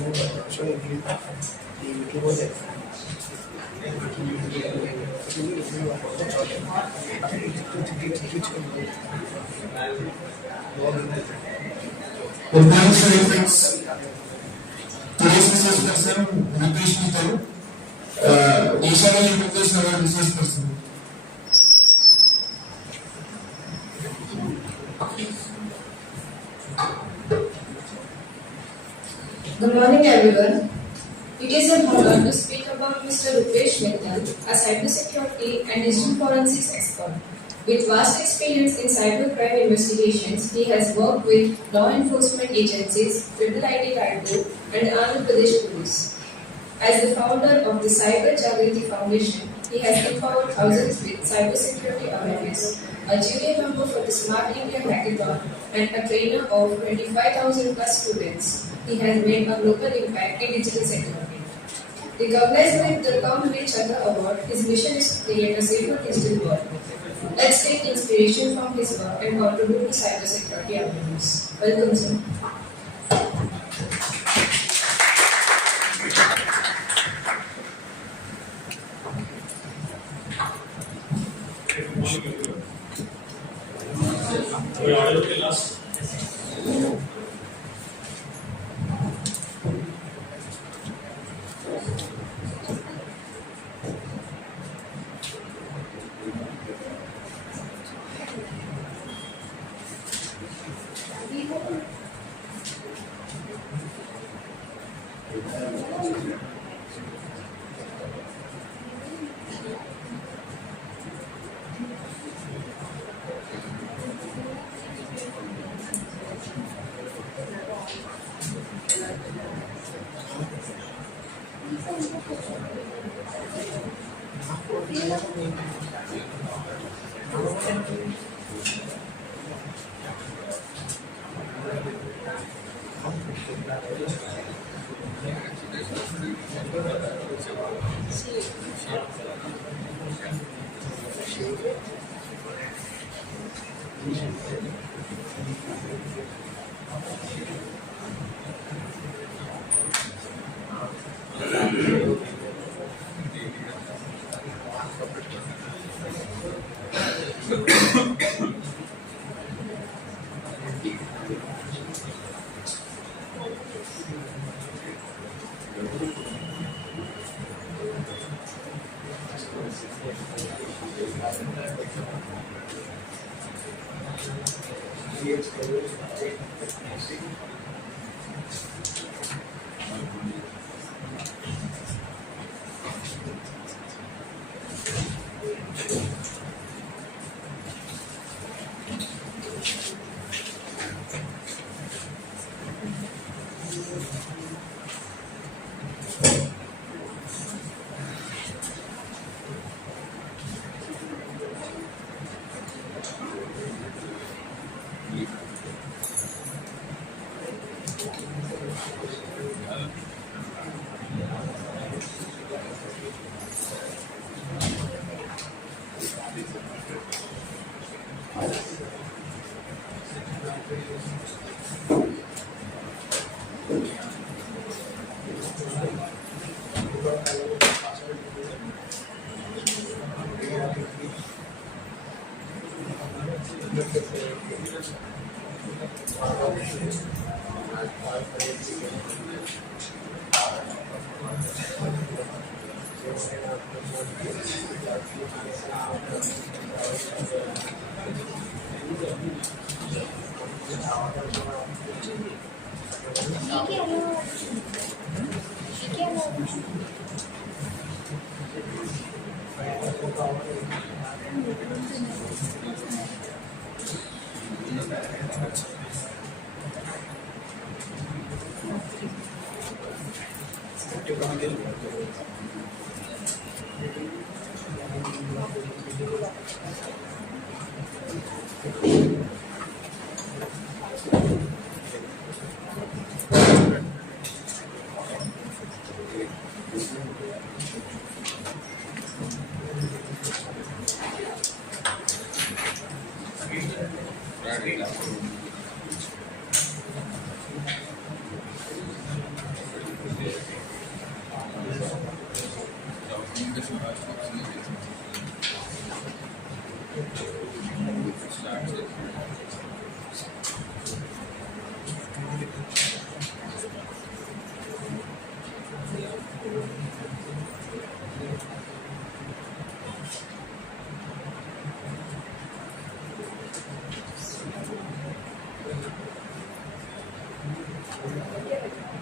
Well, thanks for your friends. Today's resource person, Rupesh Mittal. Isha will introduce our resource person. Good morning, everyone. It is an honor to speak about Mr. Rupesh Mittal, a cybersecurity and digital forensics expert. With vast experience in cybercrime investigations, he has worked with law enforcement agencies, Triple IT Type 2, and Andhra Pradesh Police. As the founder of the Cyber Jagriti Foundation, he has empowered thousands with cybersecurity awareness, a junior member for the Smart India Hackathon, and a trainer of 25,000 plus students. He has made a global impact in digital security. Recognized with the Kamveer Chakra Award, his mission is to create a safer digital world. Let's take inspiration from his work and contribute to cybersecurity awareness. Welcome, sir.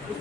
Okay.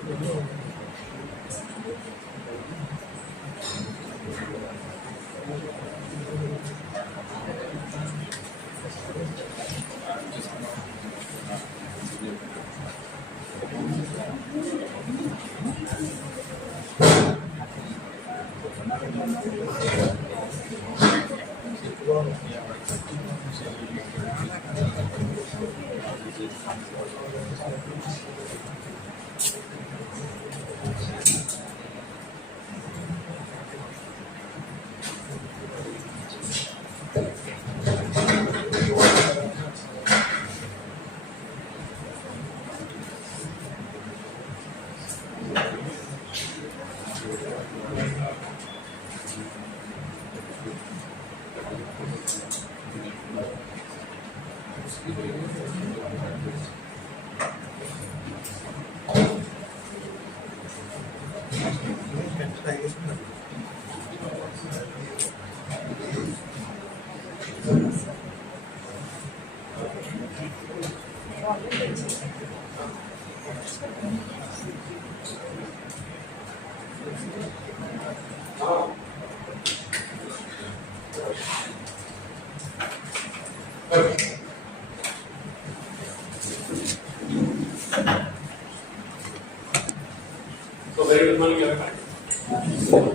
So very good morning everyone.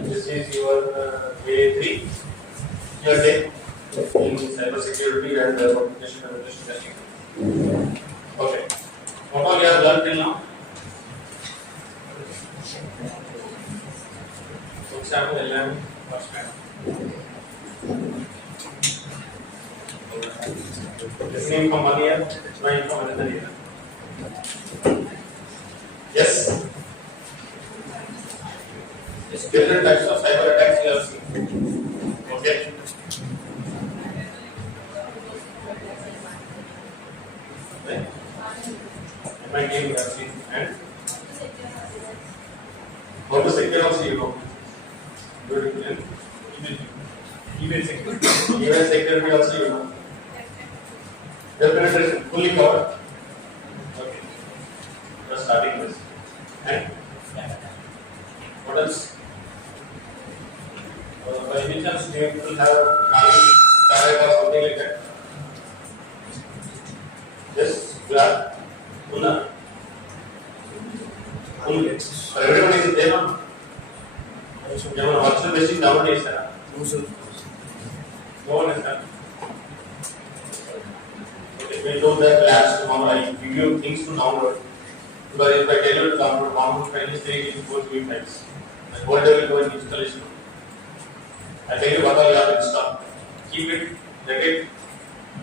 This is your day 3, your day in cyber security and communication and application testing. Okay. What all you have learned till now? So example 11 first time. Listening from one ear, trying from another ear. Yes? Different types of cyber attacks you have seen. Okay? Right? My name you have seen. And how to secure also you know. Good. Email security. Email security also you know. Web penetration fully covered. Okay. Just starting this. And what else? By any chance do you people have direct or something like that? Yes, Glad? Puna? Full. So everybody is there now? You have a virtual machine nowadays, sir? No, sir. No one is there. Okay, we do that labs tomorrow. I give you things to download. Because if I tell you to download files, it will go 3 files. The whole day will go in installation. I tell you what all you have to install. Keep it, let it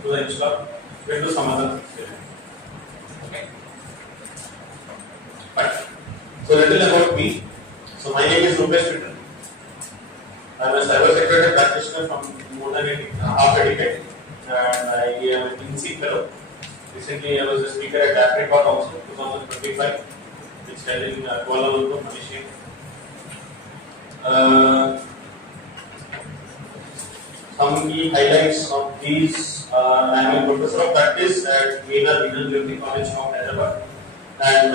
to the install, we'll do some other things. Okay. Fine. So little about me. So my name is Rupesh Mittal. I am a cyber security practitioner from more than half a decade, and I am an INSEE fellow. Recently I was a speaker at Africa also, 2025, which held in Kuala Lumpur, Malaysia. Some key highlights of these I am a professor of practice at Indian College of Hyderabad and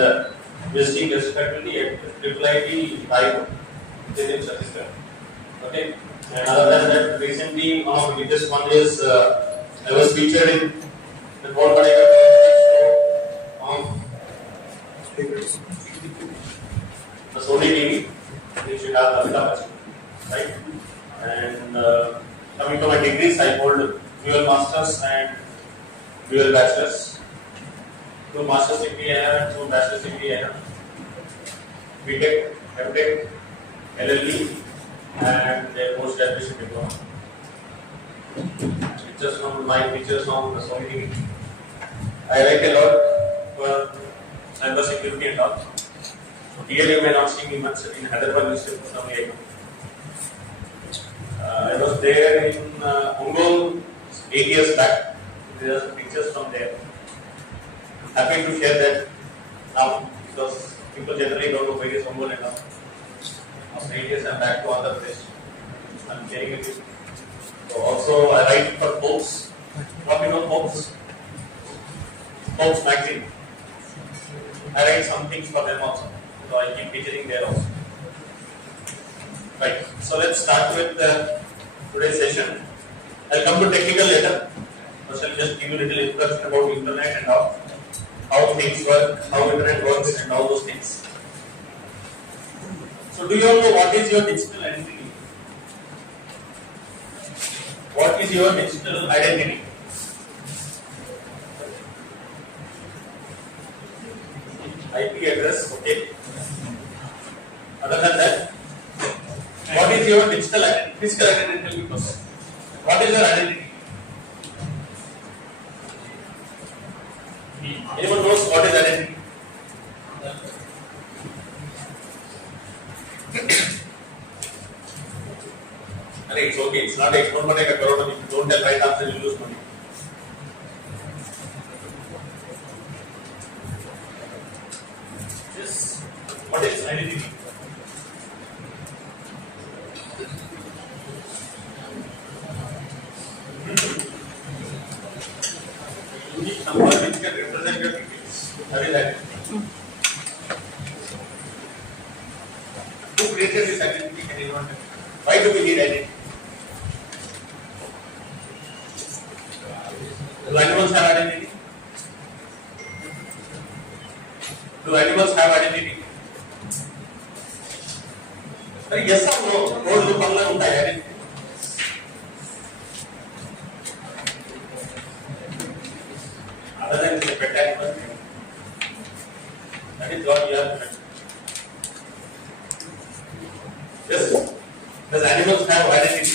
visiting guest faculty at IIIT Raipur, in Chhattisgarh. Okay, and other than that, recently one of the biggest one is I was featured in the World Medical show on the Sony TV, which you have Amitabh Bachchan, right? And coming to my degrees, I hold dual masters and dual bachelors. 2 master's degree I have and 2 bachelor's degree I have. BTech, MTech, LLB, and a post-graduation diploma. Pictures from my pictures on the Sony TV. I write a lot for cyber security and all. Here you may not see me much in Hyderabad newspaper for some years. I was there in Ongole 8 years back. There are some pictures from there. Happy to share that now because people generally don't know where is Ongole and all. After 8 years, I'm back to Andhra Pradesh. I'm sharing it with you. So also, I write for Forbes. What you know Forbes? Forbes magazine. I write some things for them also. So I keep featuring there also. Right. So let's start with today's session. I'll come to technical later. First, I'll just give you a little introduction about internet and how things work, how internet works, and all those things. So, do you all know what is your digital identity? What is your digital identity? IP address, okay. Other than that, what is your digital identity? Physical identity, tell me first. What is your identity? Anyone knows what is identity? It's okay, it's not a don't make a crore. If you don't tell right answer, you lose money. Yes. What is identity? Unique number which can represent your details. That is identity. Who created this identity? Can anyone tell? Why do we need identity? Do animals have identity? Do animals have identity? Yes or no? Road look online identity. Other than the pet animal, that is what we are. Yes. Does animals have identity?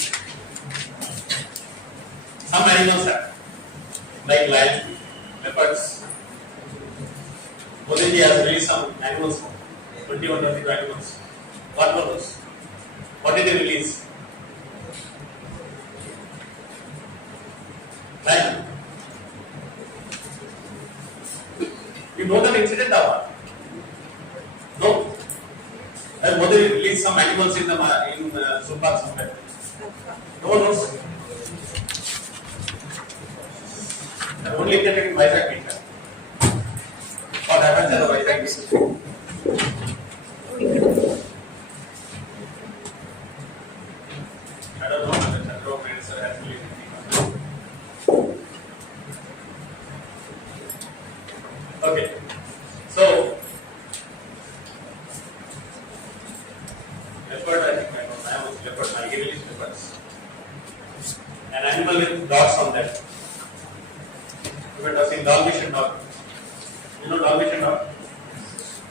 Some animals have, like lion, leopards. Modi has released some animals, 21, 22 animals. What were those? What did they release? Lion. You know that incident or what? No. And Modi released some animals in the zoo park somewhere. No one knows. And only intended in Vizag meet. What happens at the Vizag meet? I don't know whether Chandra Minister has believed in. Okay. So, leopard, I think I was leopard, my area is leopards. An animal with dots on them. You might have seen Dalmatian dog. You know Dalmatian dog?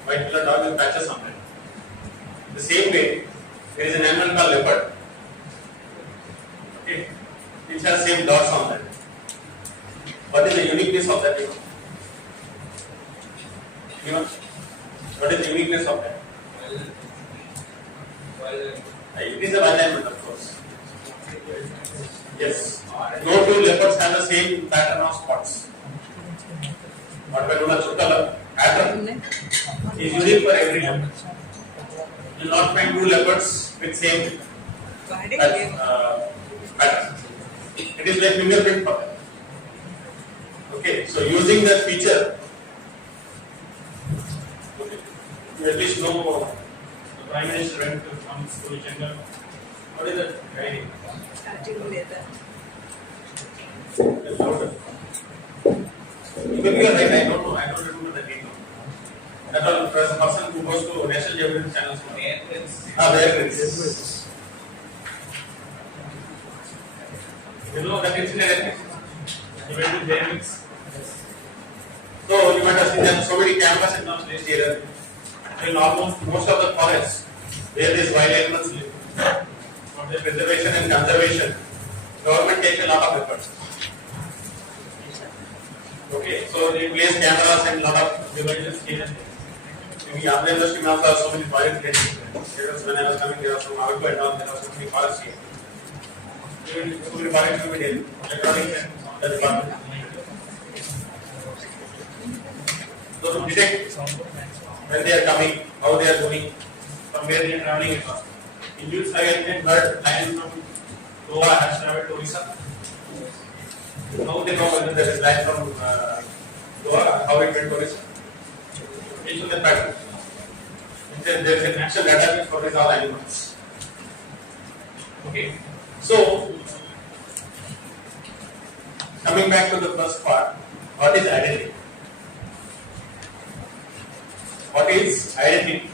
White color dog with patches on them. The same way, there is an animal called leopard. Okay, which has same dots on them. What is the uniqueness of that? You know? What is the uniqueness of that? It is a alignment, of course. Yes. No two leopards have the same pattern of spots. What we call a color pattern is unique for every leopard. You will not find two leopards with same pattern. It is like fingerprint for them. Okay, so using that feature, okay, you at least know the Prime Minister went to some school jungle. What is that writing? Even you are right, I don't know, I don't remember the name. That was the person who goes to National Geographic channels. Bear Grylls. You know that incident? He went to Bear Grylls. So you might have seen that so many cameras and all placed here. In almost most of the forests where these wild animals live, for their preservation and conservation, government takes a lot of efforts. Okay, so they place cameras and lot of devices here and there. In the Andhra industry, we also have so many forests here. When I was coming, there was some Araku and all, there was so many forests here. So many forests will be there. Electronics and the department. So to detect when they are coming, how they are going, from where they are traveling, etc. In news, I have heard lion from Goa has traveled to Orissa. How they know whether there is lion from Goa, how it went to Orissa? Based on the pattern. there is an actual database for these all animals. Okay. So coming back to the first part, what is identity? What is identity?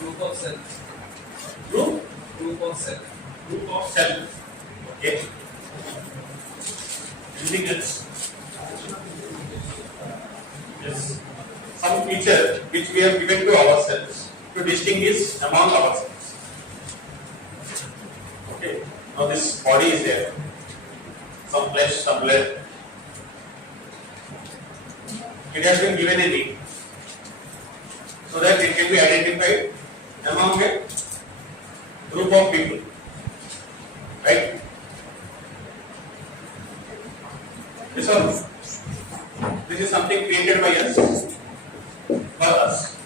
Group of cells. Group? Group of cells. Group of cells. Okay. Anything else? Yes. Some feature which we have given to ourselves to distinguish among ourselves. Okay. Now this body is there. Some flesh, some blood. It has been given a name so that it can be identified among a group of people. Right? This is something created by us for us.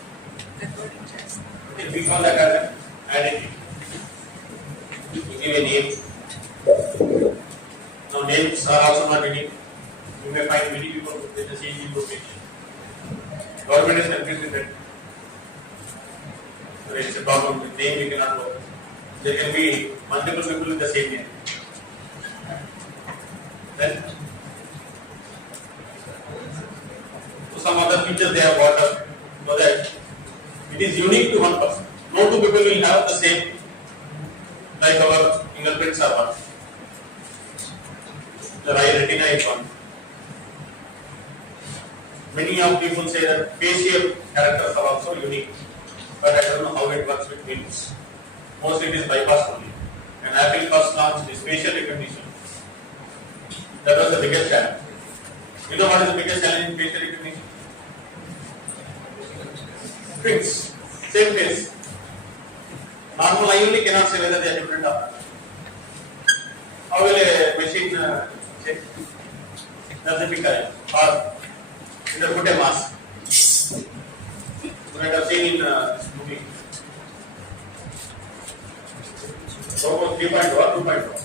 Okay, we call that as an identity. We give a name. Now names are also not unique. You may find many people with the same information. Government is confused with that. So it's a problem with name you cannot know. There can be multiple people with the same name. Then so some other features they have brought up so that it is unique to one person. No two people will have the same, like our fingerprints are one. The eye retina is one. Many of people say that facial characters are also unique, but I don't know how it works with names. Mostly it is bypassed only. And Apple first launched this facial recognition. That was the biggest challenge. You know what is the biggest challenge in facial recognition? Twins, same face. Normal eye only cannot say whether they are different or not. How will a machine check? That's a big challenge. Or it will put a mask. You might have seen in this movie. So 3.2 or 2.2?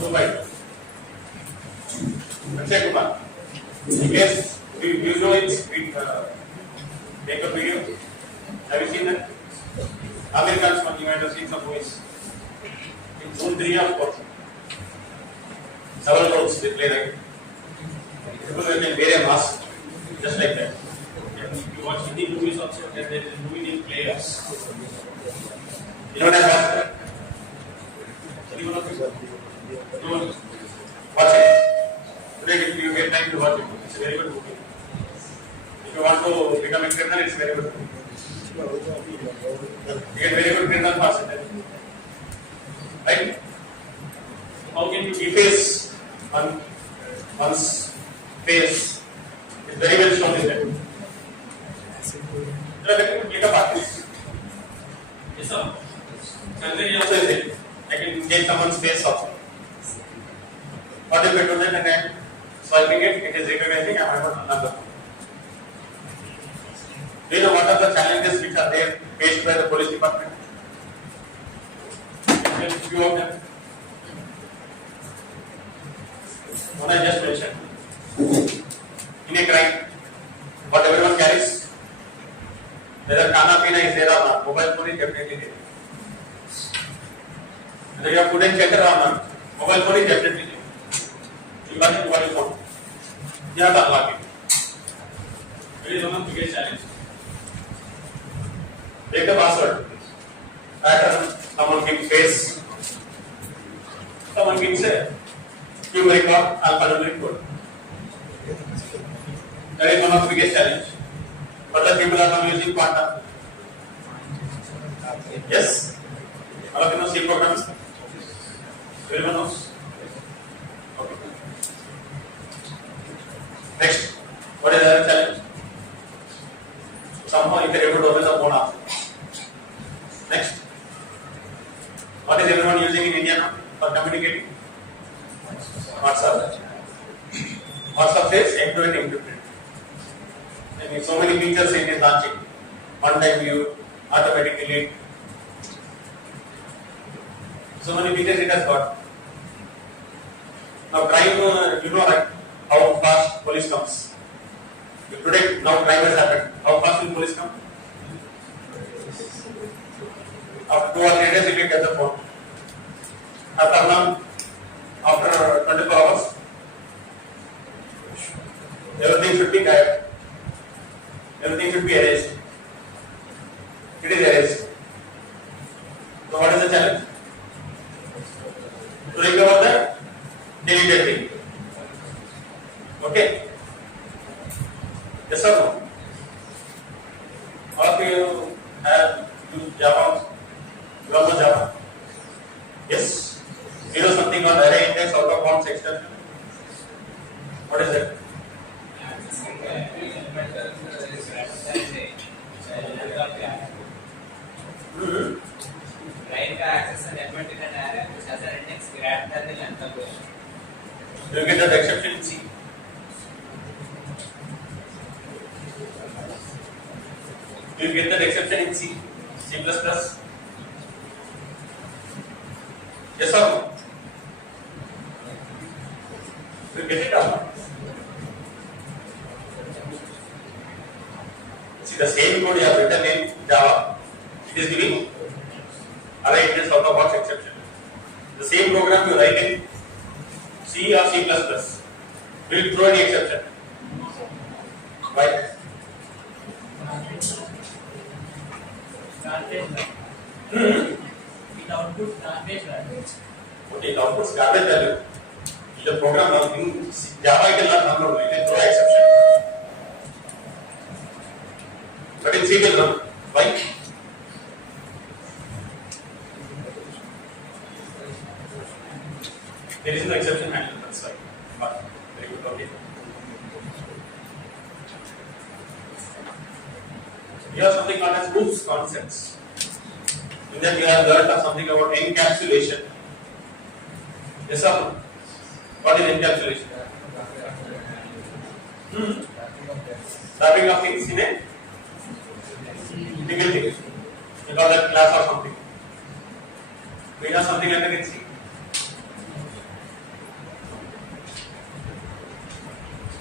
2.2. Akshay Kumar. Yes, you know it's make a video. Have you seen that? Americans, you might have seen some movies. In Zone 3 of course. Several roles they play like. People can wear a mask just like that. If you watch Hindi movies also, there is a movie named Players. You know what I'm asking? Anyone of you? No. Watch it. Today, if you get time to watch it, it's a very good movie. If you want to become a criminal, it's a very good movie. You get very good criminal fast. Right? How can you efface one's face? It's very well shown in that. There are makeup artists. Yes, sir. Surgery also is it. I can get someone's face also. What if I do that and I am swiping it, it is recognizing I am not another. Do you know what are the challenges which are there faced by the police department? Few of them. One I just mentioned. In a crime, what everyone carries, whether khana pina is there or not, mobile phone is definitely there. Whether you have food and shelter or not, mobile phone is definitely there. You got it mobile phone. You have to unlock it. It is one of the biggest challenges. Take the password. Pattern, someone gives face, someone gives a numeric or alphanumeric code. That is one of the biggest challenges. But the people are now using quantum. Yes? All of you know C programs? Everyone knows? Okay. Next. What is the other challenge? Somehow you can able to open the phone after. Next. What is everyone using in India now for communicating? WhatsApp. WhatsApp says end-to-end encrypted. And so many features it is launching. One-time view, automatic delete. So many features it has got. Now crime, you know right, how fast police comes. Today, now crime has happened. How fast will police come? After 2 or 3 days, you will get the phone. After now, after 24 hours, everything should be gathered. Everything should be erased. It is erased. So what is the challenge? To recover the deleted thing. Okay? Yes or no? All of you have used Java. You all know Java? Yes? You know something on array index, out of bounds extension? What is that? Trying to access an element in an array which has an index greater than the length of the array. You get that exception in C. You get that exception in C. C++. Yes or no? You get it or not? See, the same code you have written in Java, it is giving array index out of box exception. The same program you write in C or C++ will throw any exception. Why? It outputs garbage value. Okay, it outputs garbage value. The program in Java it will not run, it will throw exception. But in C it will run. Why? There is no exception handle, that's why. But very good, okay. You have something called as OOPS concepts. In that you have learned of something about encapsulation. Yes or no? What is encapsulation? Wrapping of things in a single thing. You call that class or something. We have something like that in C.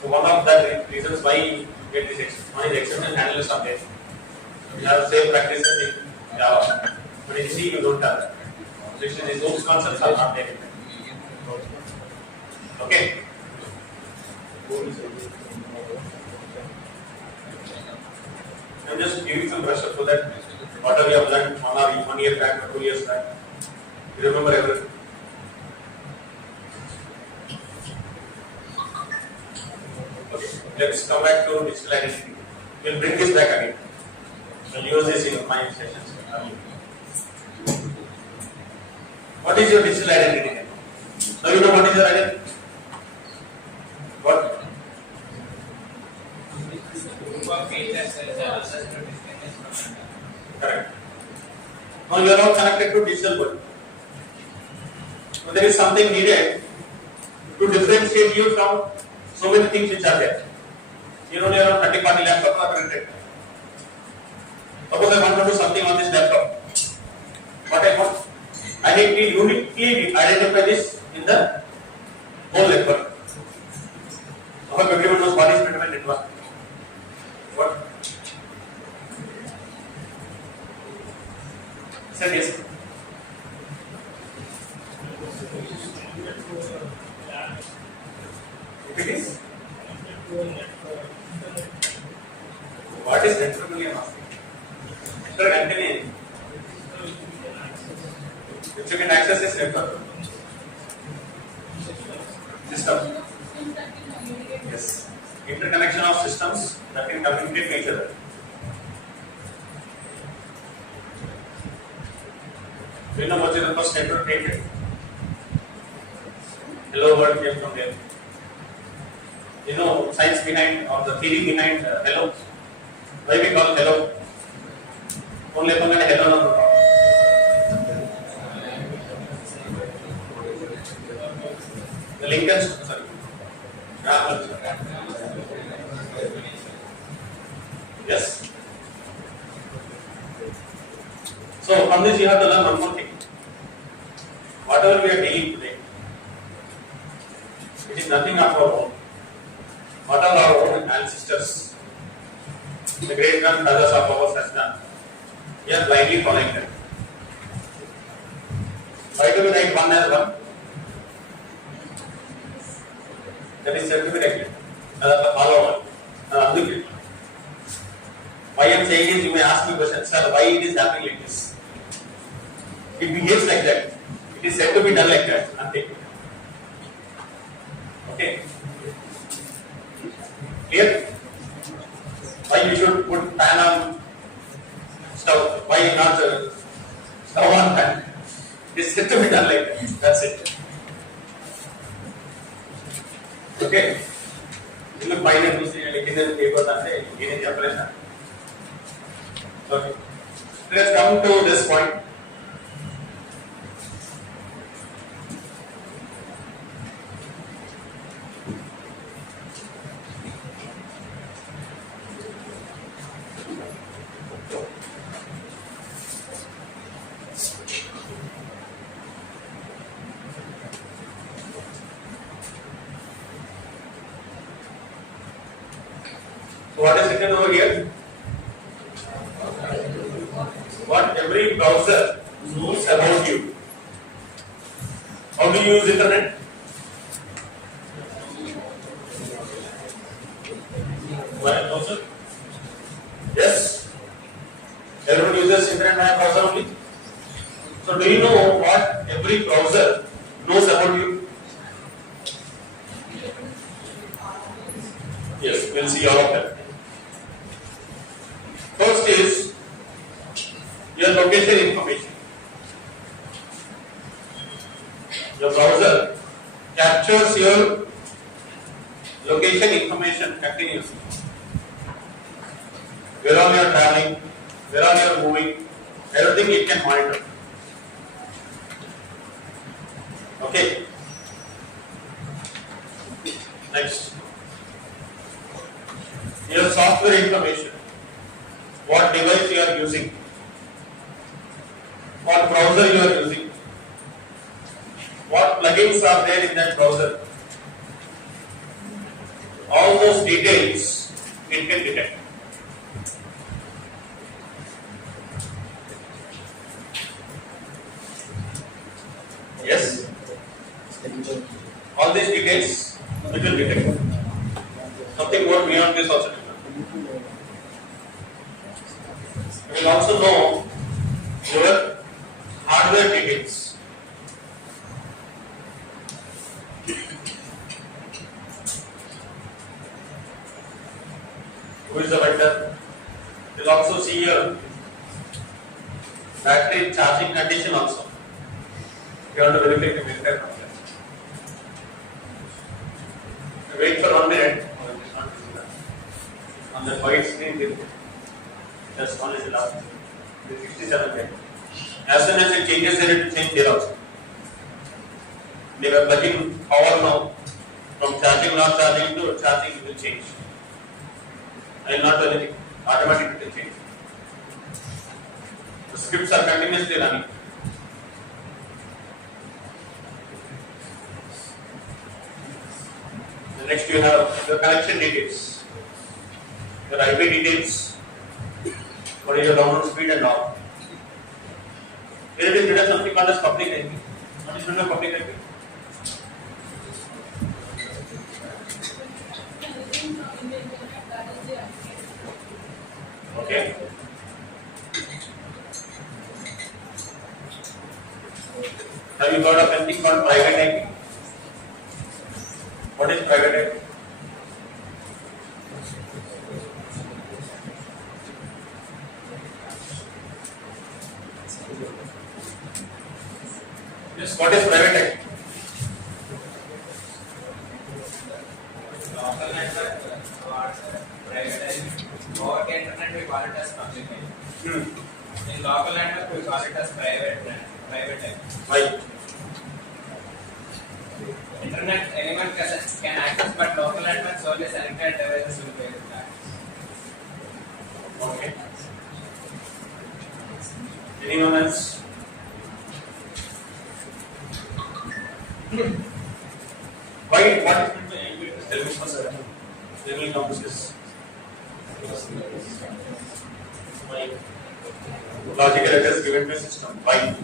So one of the reasons why you get this exception, one is exception handlers are there. You have same practices in Java, but in C you don't have that. So these OOPS concepts are not there. Okay. I'm just giving some brush up so that whatever you have learned 1 year back or 2 years back, you remember everything. Okay, let's come back to digital identity. We'll bring this back again. We'll use this in my sessions. What is your digital identity? Now you know what is your identity? What? Group of features that are also distinguished from another. Correct. Now you are now connected to digital world. So there is something needed to differentiate you from so many things which are there. You know, around 30-40 laptops are printed. Suppose I want to do something on this laptop. What I want? I need to uniquely identify this in the whole network. I hope everyone knows what is printable network. What? Said yes. If it is, what is network? I am asking. Sir, Anthony, if you can access this network system, yes, interconnection of systems that can communicate with each other. Do you know what is the first network created? Hello world came from there. You know science behind or the theory behind hello. Why we call hello? Only upon hello on the top. The Lincoln, sorry. Yes. So from this you have to learn one more thing. Whatever we are dealing today, it is nothing of our own. what are our own ancestors, the great grandfathers of ours has done. We are blindly following them. Why do we write one as one? That is said to be right. Follow one. Why I am saying is, you may ask me questions, sir, why it is happening like this? It behaves like that. It is said to be done like that. Nothing. Okay. Clear? Why you should put pan on stove? Why not stove on pan? It is said to be done like that. That's it. Okay. You look fine and you see like in the paper that say in the operation. Okay. Let's come to this point. So what is written over here? What every browser knows about you. How do you use internet? Via browser? Yes. Everyone uses internet via browser only. So do you know what every browser knows about you? Yes, we'll see all of them. First is your location information. Your browser captures your location information continuously. Where on you are traveling, where on you are moving, everything it can monitor. Okay. Next. Your software information. What device you are using, what browser you are using, what plugins are there in that browser. All those details it can detect. Yes? All these details it will detect. Something more beyond this also. You will also know your hardware details. Who is the vendor? You will also see your battery charging condition also. You have to verify from that. Wait for 1 minute. On the white screen, just one is last. 67 minutes. As soon as it changes, then it will change here also. They were plugging power now. From charging, not charging to charging, it will change. I will not do anything. Automatically it will change. The scripts are continuously running. The next you have the connection details. Your IP details. What is your download speed and all. Here it is written something called as public IP. What is written public IP? Okay. Have you heard of anything called private IP? What is private IP? Yes, what is private IP? Local network or private IP. Over the internet we call it as public IP. In local network we call it as private IP. Why? Internet anyone can access, but local networks only selected devices will be able to access. Okay. Anyone else? Why? What is the IP? Tell me first. this? Why? Logical address given to a system. Why?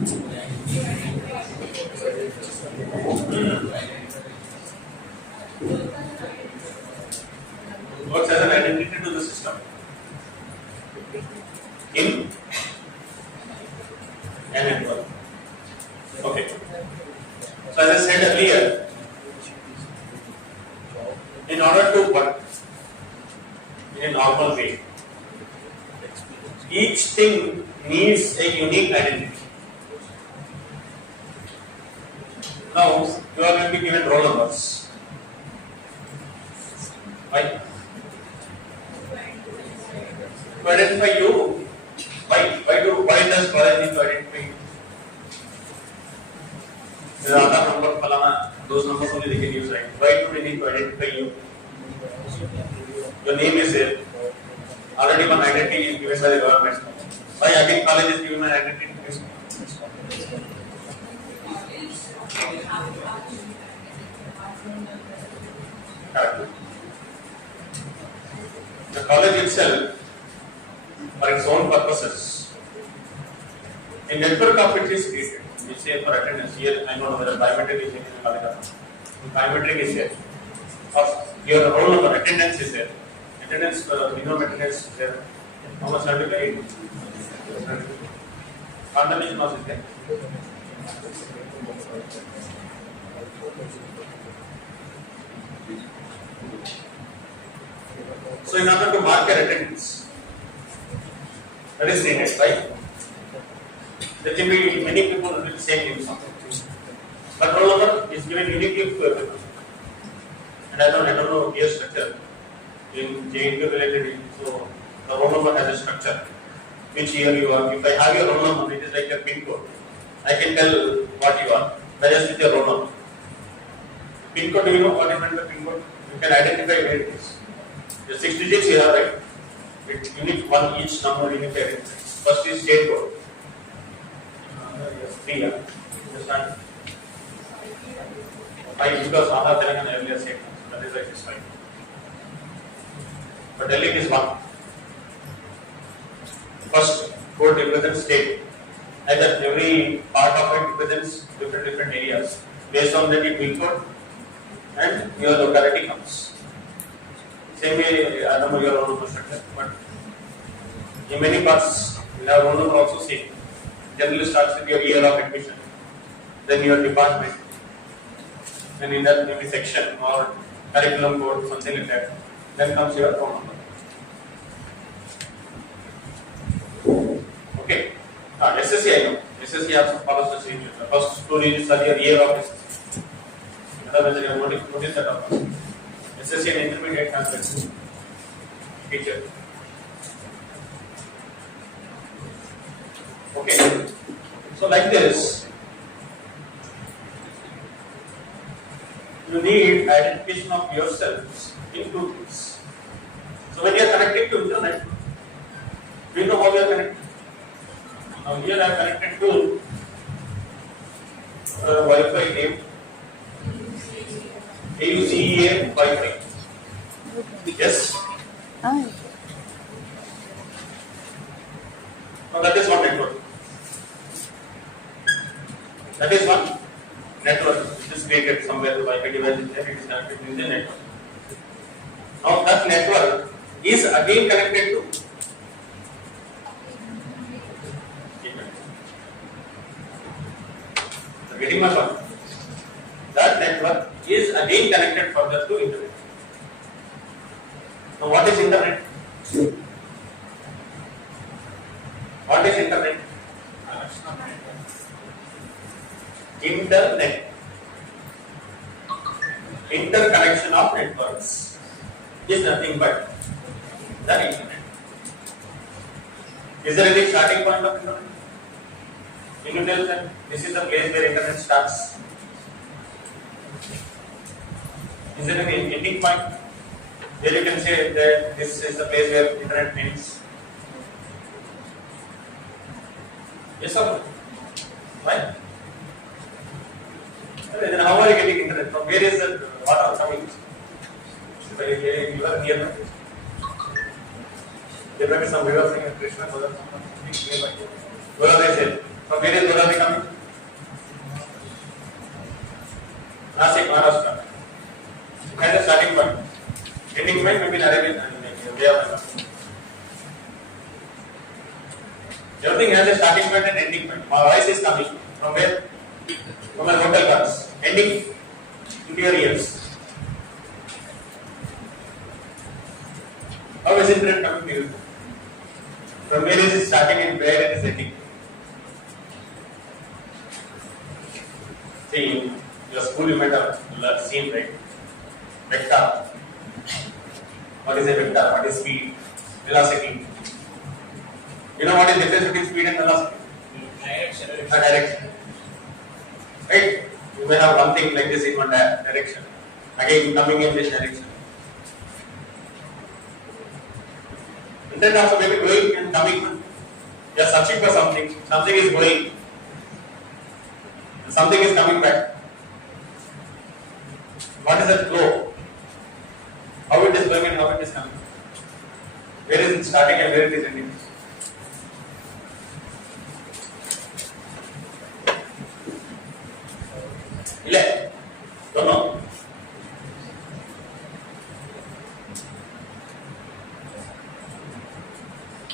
Works as an identity to the system. In a network. Okay. So as I said earlier, in order to work in a normal way, each thing needs a unique identity. Now, you are going to be given roll numbers. Why? To identify you. Why does college need to identify you? The Aadhaar number, Falana, those numbers only they can use, right? Why do they need to identify you? Your name is there. Already one identity is given by the government. Why again college is given an identity? Correct. The college itself, for its own purposes, a network of it is created. We say for attendance here, I don't know whether biometric is in the college or not. Biometric is there. Or your roll number, attendance is there. Attendance, minimum attendance is there. How much certificate? Condemnation was is there. So in order to mark your attendance, that is needed, right? There can be many people with the same name. But roll number is given uniquely to everyone. And I don't know gear structure in JNQ related. So the roll number has a structure. Which year you are? If I have your roll number, it is like your pin code. I can tell what you are. Whereas with your roll number, pin code, do you know what is meant by pin code? You can identify where it is. The 6 digits you have, right? With unique one each number unique identity. First is state code. Yes, 3. Understand? 5 because Andhra Telangana earlier said that is why it is 5. But Delhi is 1. First code represents state. And that every part of it represents different areas. Based on that, it will code and your locality comes. Same way, I don't know your roll number structure, but in many parts, you have roll number also same. Generally starts with your year of admission, then your department, then in that maybe section or curriculum code, something like that. Then comes your roll number. Okay. SSC I know. SSC also follows the same. The first 2 digits are your year of SSC. Otherwise, you have notice that of SSC and intermediate transcript teacher. Okay. So like this, you need identification of yourselves in 2 things. So when you are connected to internet, do you know how you are connected? Now here I am connected to Wi-Fi name AUCEA Wi-Fi. Yes? Hi. Now that is one network. That is one network which is created somewhere. The Wi-Fi device is there, it is connected to the network. Now that network is again connected to getting my point. That network is again connected further to internet. Now what is internet? What is internet? Internet. Interconnection of networks is nothing but the internet. Is there any starting point of internet? Can you tell them this is the place where internet starts? Is there any ending point? There you can say that this is the place where internet ends. Yes or no? Why? Then how are you getting internet? From where is the water coming? You are near. There may be some reversing and Krishna Godavari nearby. Godavari said. From where is Godavari coming? Nasik, Maharashtra. And the starting point. Ending point maybe in Arabian and Bay of Bengal. Everything has a starting point and ending point. My voice is coming from where? From my frontal cords. Ending into your ears. How is internet coming to you? From where is it starting and where it is ending? See, in your school you might have seen, right? Vector. What is a vector? What is speed? Velocity. You know what is the difference between speed and velocity? Direction. Direction. Right? You may have something like this in one direction. Again, coming in this direction. Internet also may be going and coming. You are searching for something. Something is going. Something is coming back. What is that flow? How it is going and how it is coming? Where is it starting and where it is ending? Don't know.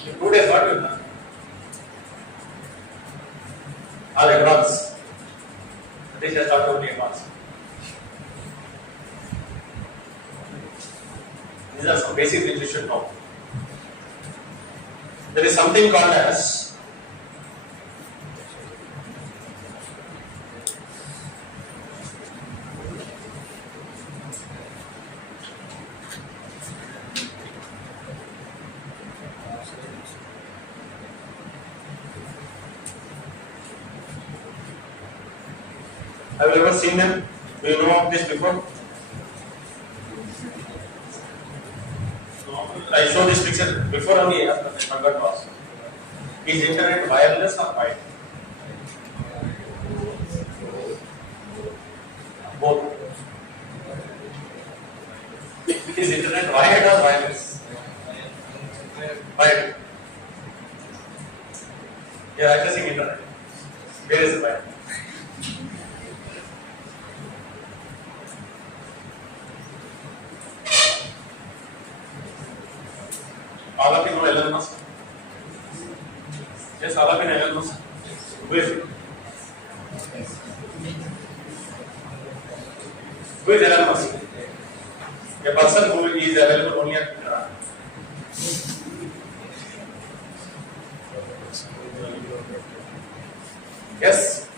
In 2 days, what you done? All advance. This has not only advance. These are some basic things you should know. There is something called as have you ever seen them? Do you know of this before? No. I showed this picture before only, I forgot to ask. Is internet wireless or wired? Both. Is internet wired or wireless? Wired. You are accessing internet. Where is it wired? All of you know Elon Musk? Yes, all of you know Elon Musk. Who is it? Who is Elon Musk? A person who is available only at Twitter. Yes?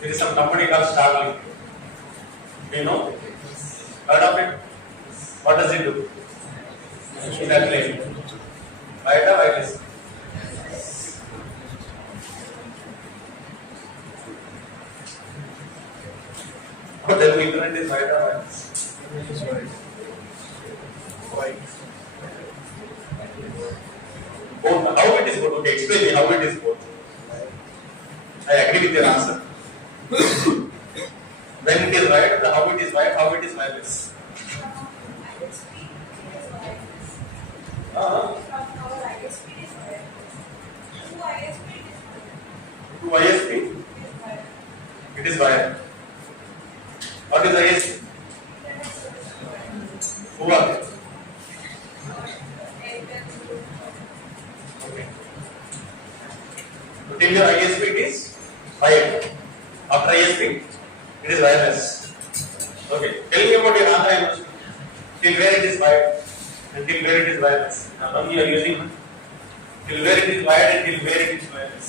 There is some company called Starlink. Do you know? Heard of it? What does it do? Exactly. Wired or wireless? But then the internet is wired or wireless? Both. How it is both? Okay, explain me how it is both. I agree with your answer. When it is wired, how it is wired, how it is wireless. To ISP, it is wired. What is ISP? Who are they? Okay. So till your ISP it is wired. After ISP, it is wireless. Okay. Tell me about your Andhra University. Till where it is wired and till where it is wireless. Now you are using till where it is wired and till where it is wireless.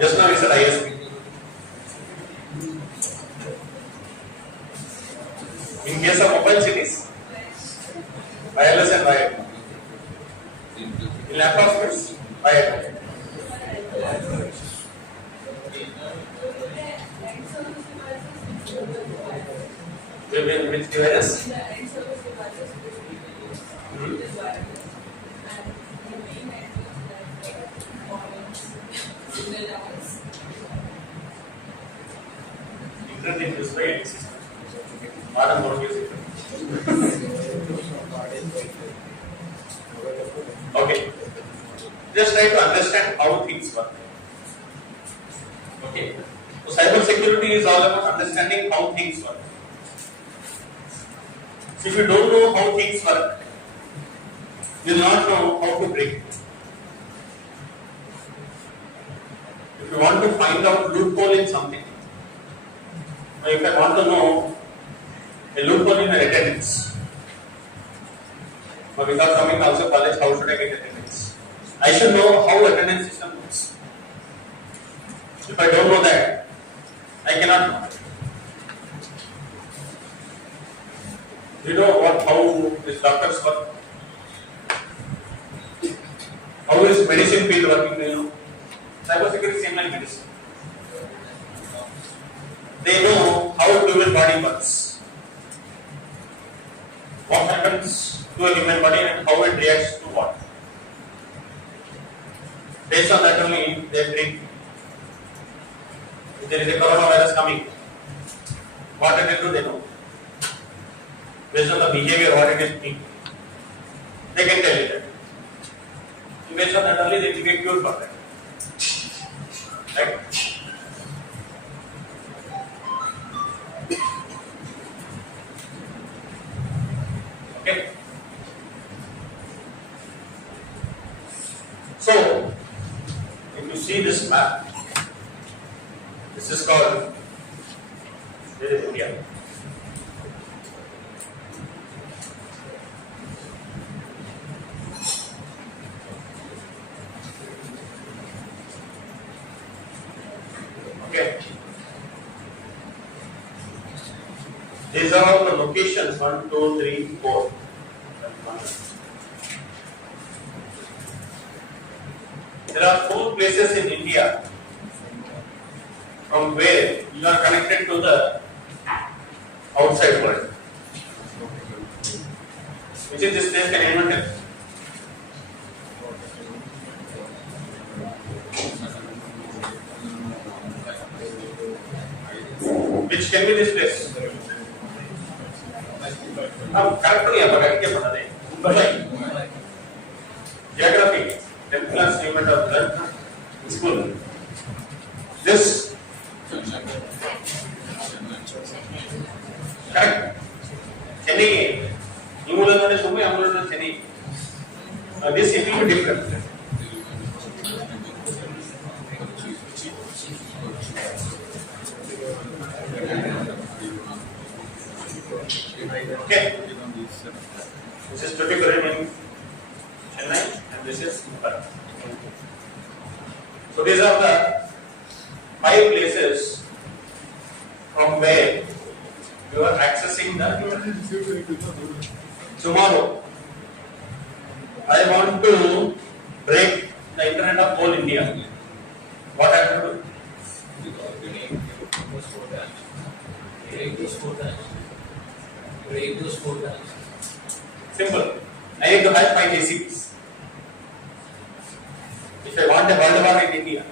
Just now you said ISP. In case of mobile cities, wireless and wired. In laptops, it's wired. Which devices? Internet is used by modern world music. Okay. Just try to understand how things work. Okay. So cyber security is all about understanding how things work. So if you don't know how things work, you will not know how to break it. If you want to find out loophole in something, or if I want to know a loophole in attendance, or without coming also college, how should I get attendance? I should know how attendance system works. If I don't know that, I cannot know. Do you know how these doctors work? How is medicine field working? Do you know? Cybersecurity is same like medicine. They know how human body works. What happens to a human body and how it reacts to what. Based on that only they treat. If there is a coronavirus coming, what it will do they know. Based on the behavior, what it is doing, they can tell you that. So based on that only they will get cured for that. Right? Okay. So, if you see this map, this is called, this is India. Okay. These are all the locations 1, 2, 3, 4. There are 4 places in India from where you are connected to the outside world. Which is this place? Can anyone tell? Which can be this place? Correct नहीं है पर क्या पता नहीं. Mumbai. Geography. 10th class student of the school. This. Correct. Chennai. You will learn this Mumbai. I will learn Chennai. This it will be different. Okay. This is particular in Chennai and this is Mumbai. So these are the 5 places from where you are accessing the. Tomorrow, I want to break the internet of whole India. What I have to do? Break those 4 times. Simple. I need to have 5 ACPs. If I want a world war in India,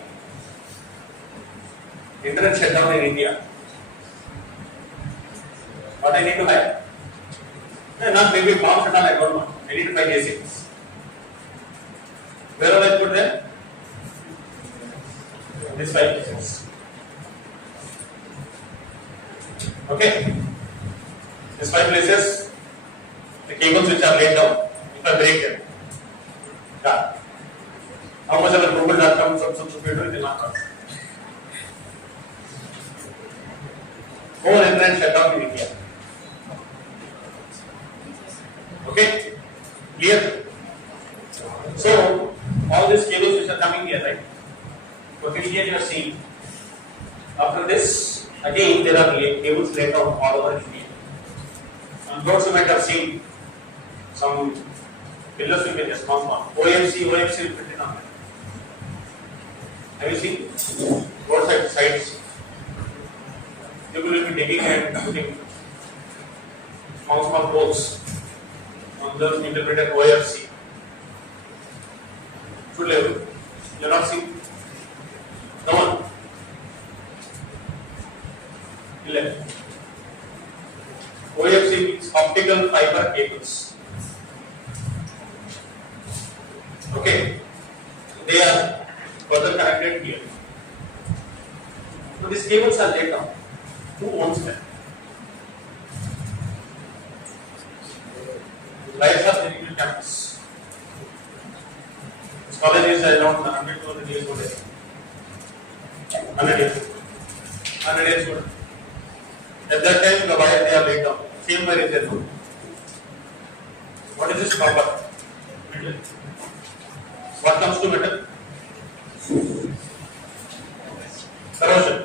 internet shutdown in India, what I need to have? Not maybe bomb shutdown, I don't know. I need to 5 ACPs. Where will I put them? These 5 places. Okay? These 5 places, the cables which are laid down, if I break them, yeah. How much of a Google.com subscriber it will not cost? Whole internet shut down in India. Okay? Clear? So, all these cables which are coming here, right? So, here you are seeing. After this, again there are cables laid down all over India. On roads you might have seen some pillars will be just small. OFC will be written on it. Have you seen? Roadside sites. People will be digging and putting small poles on those interpreted OFC. Okay, they are further connected here. So these cables are laid down. Who owns them? Lights are there in campus. This college is around 100 to 100 years old. 100 years. 100 years old. At that time, the wire they are laid down. Same wire is there now. What is this copper? Metal. What comes to metal? Corrosion.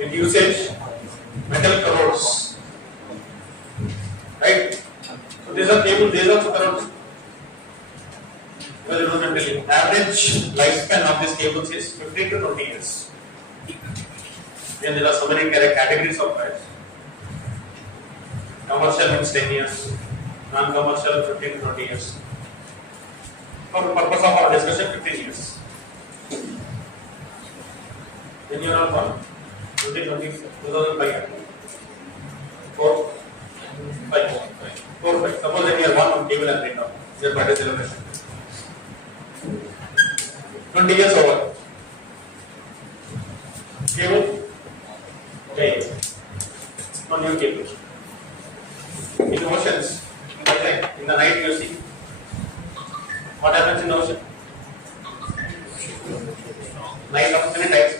In usage, metal corrodes. Right? So these are cables, these also corrode. Because you don't have to tell you. Average lifespan of these cables is 15 to 20 years. And there are so many categories of wires. Commercial means 10 years, non-commercial 15 to 20 years. For the purpose of our discussion, 15 years. Then you are on 2005. 4, 5. Suppose that you are one cable and laid down. Your part is celebration. 20 years over. Cable. Okay. No new cable. In oceans, in the night you see. What happens in the ocean? Night of many times.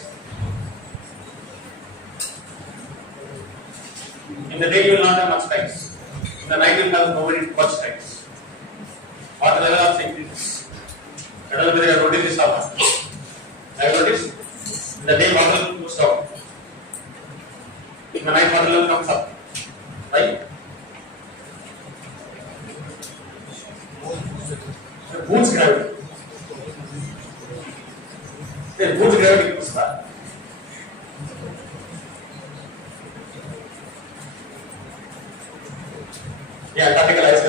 In the day you will not have much times. In the night you will have nobody much times. Water level also increases. I don't know whether you have noticed this or not. I have noticed. In the day water level goes down. In the night water level comes up. Right? It boosts gravity. It boosts gravity goes back. Yeah, Antarctica ice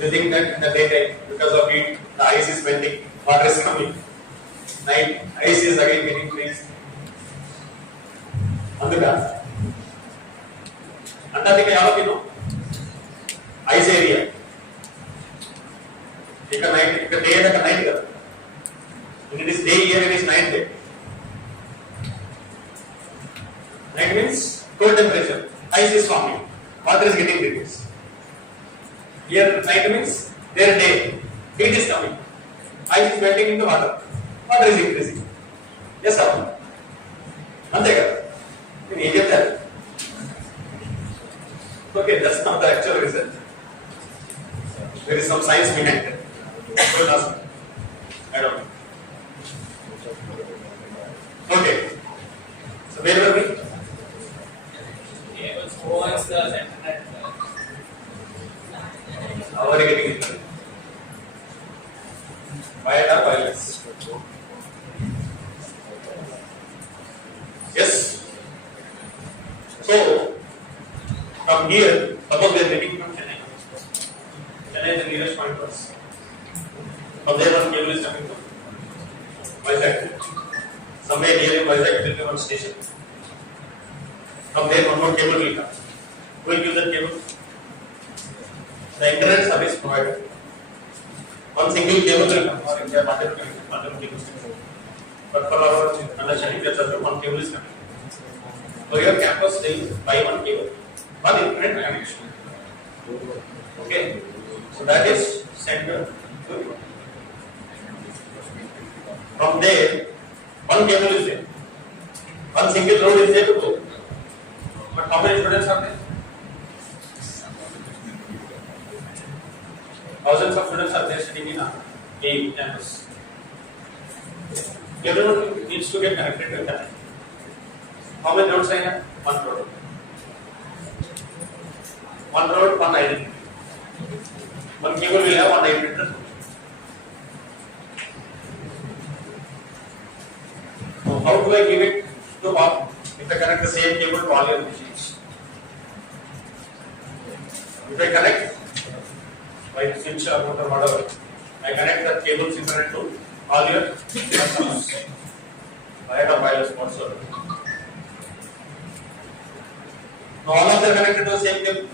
you think that in the daytime, because of heat, the ice is melting, water is coming. Night, ice is again getting freezed. Antarctica, all of you know, ice area. Take a night, take a day, take a night. When it is day here, it is night day. Night means cold temperature. Ice is forming. Water is getting reduced. Here night means their day. Heat is coming. Ice is melting into water. Water is increasing. Yes or no? Antega. In Egypt, that. Okay, that's not the actual result. There is some science behind it. Don't ask me. I don't know. Okay. So where were we? Cables towards the internet. How are you getting it? Wired or wireless? Yes. So from here, suppose we are getting from Chennai. Chennai is the nearest point to us. From there one cable is coming from Vizag. Somewhere near in Vizag there will be one station. From there one more cable will come. Who will use that cable? The internet service provider. One single cable will come, or there are multiple cables. But for our understanding, there is one cable is coming. So your campus will buy one cable, one internet connection. Okay, so that is center. From there, one cable is there. One single road is there to go. But how many students are there? Thousands of students are there sitting in a campus. Everyone needs to get connected to internet. How many roads are here? One road. One road, one identity. One cable will have one identity. So how do I give it to all? If I connect the same cable to all your machines. If I connect by switch or motor, whatever, I connect the cables internet to all your customers. Wired or wireless whatsoever. Now all of them are connected to the same cable.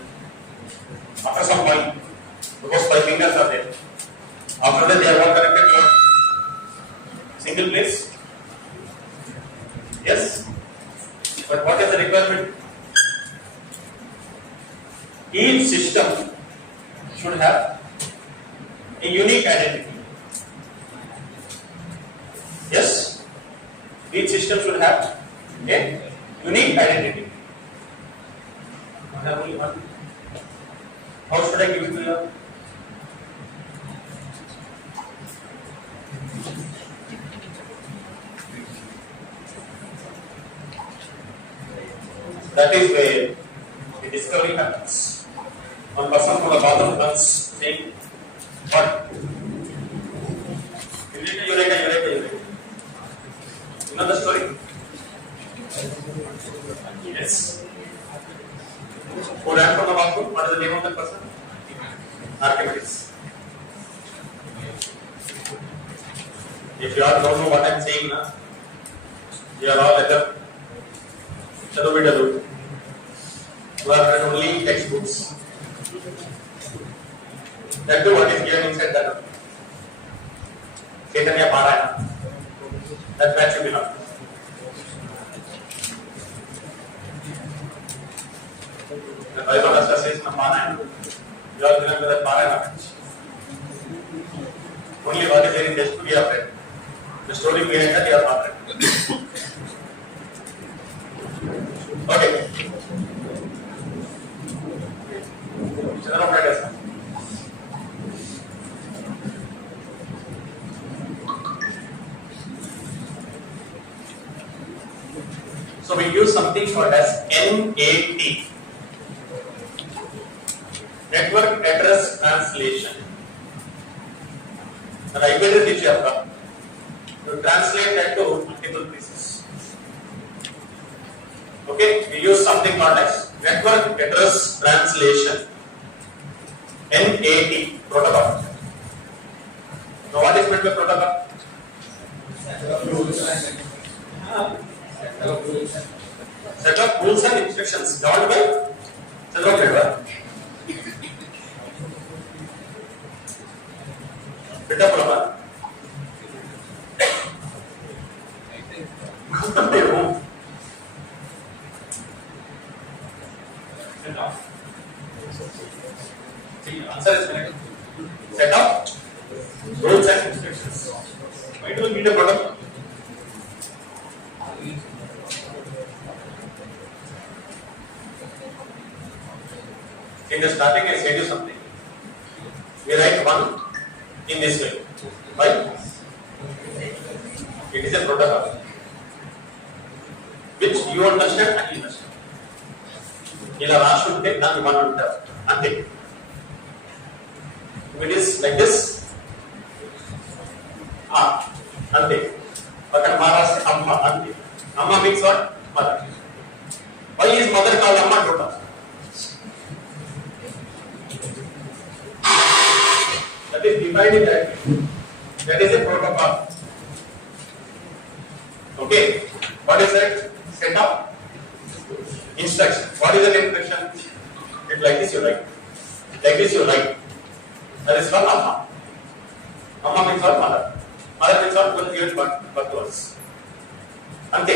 after some point, because 5 fingers are there. After that, they are all connected to a single place. Yes, but what is the requirement? Each system should have a unique identity. Yes, each system should have a unique identity. I have only one. How should I give it to you? That is where the discovery happens. One person from the bathroom comes saying, "What? Eureka. You know the story? Yes. Who ran from the bathroom? What is the name of that person? Archimedes. If you all don't know what I am saying, you are all either chalo. You are read only textbooks. That too, what is given inside that? Chaitanya Parayana. That match you belong. The Bible also says Parayana. You all belong to that Parayana match. Only what is there in textbook you have read. The story behind that you are not read. Okay. So we use something called as NAT, Network Address Translation. The IP address which you have got, you translate that to multiple pieces. Okay, we use something called as Network Address Translation, NAT protocol. Now, what is meant by protocol? Set of rules and instructions governed by set of network. Beta protocol. See, answer is correct. Set of rules and instructions. Why do we need a protocol? In the starting, I said you something. We write 1 in this way. Why? It is a protocol which you understand and you understand. ఇలా రాసి ఉంటే దాన్ని 1 అంటారు అంతే. It is like this. అంతే. పక్కన మహారాష్ట్ర అమ్మ అంతే. అమ్మ means what? Mother. Why is mother called Amma? Don't ask. That is defined in that. That is a protocol. Okay. What is that? Set up instruction. What is that instruction? It like this you write. Like this you write. That is called Amma. Amma means what? Mother. Mother means what? Will give birth to us. Ante.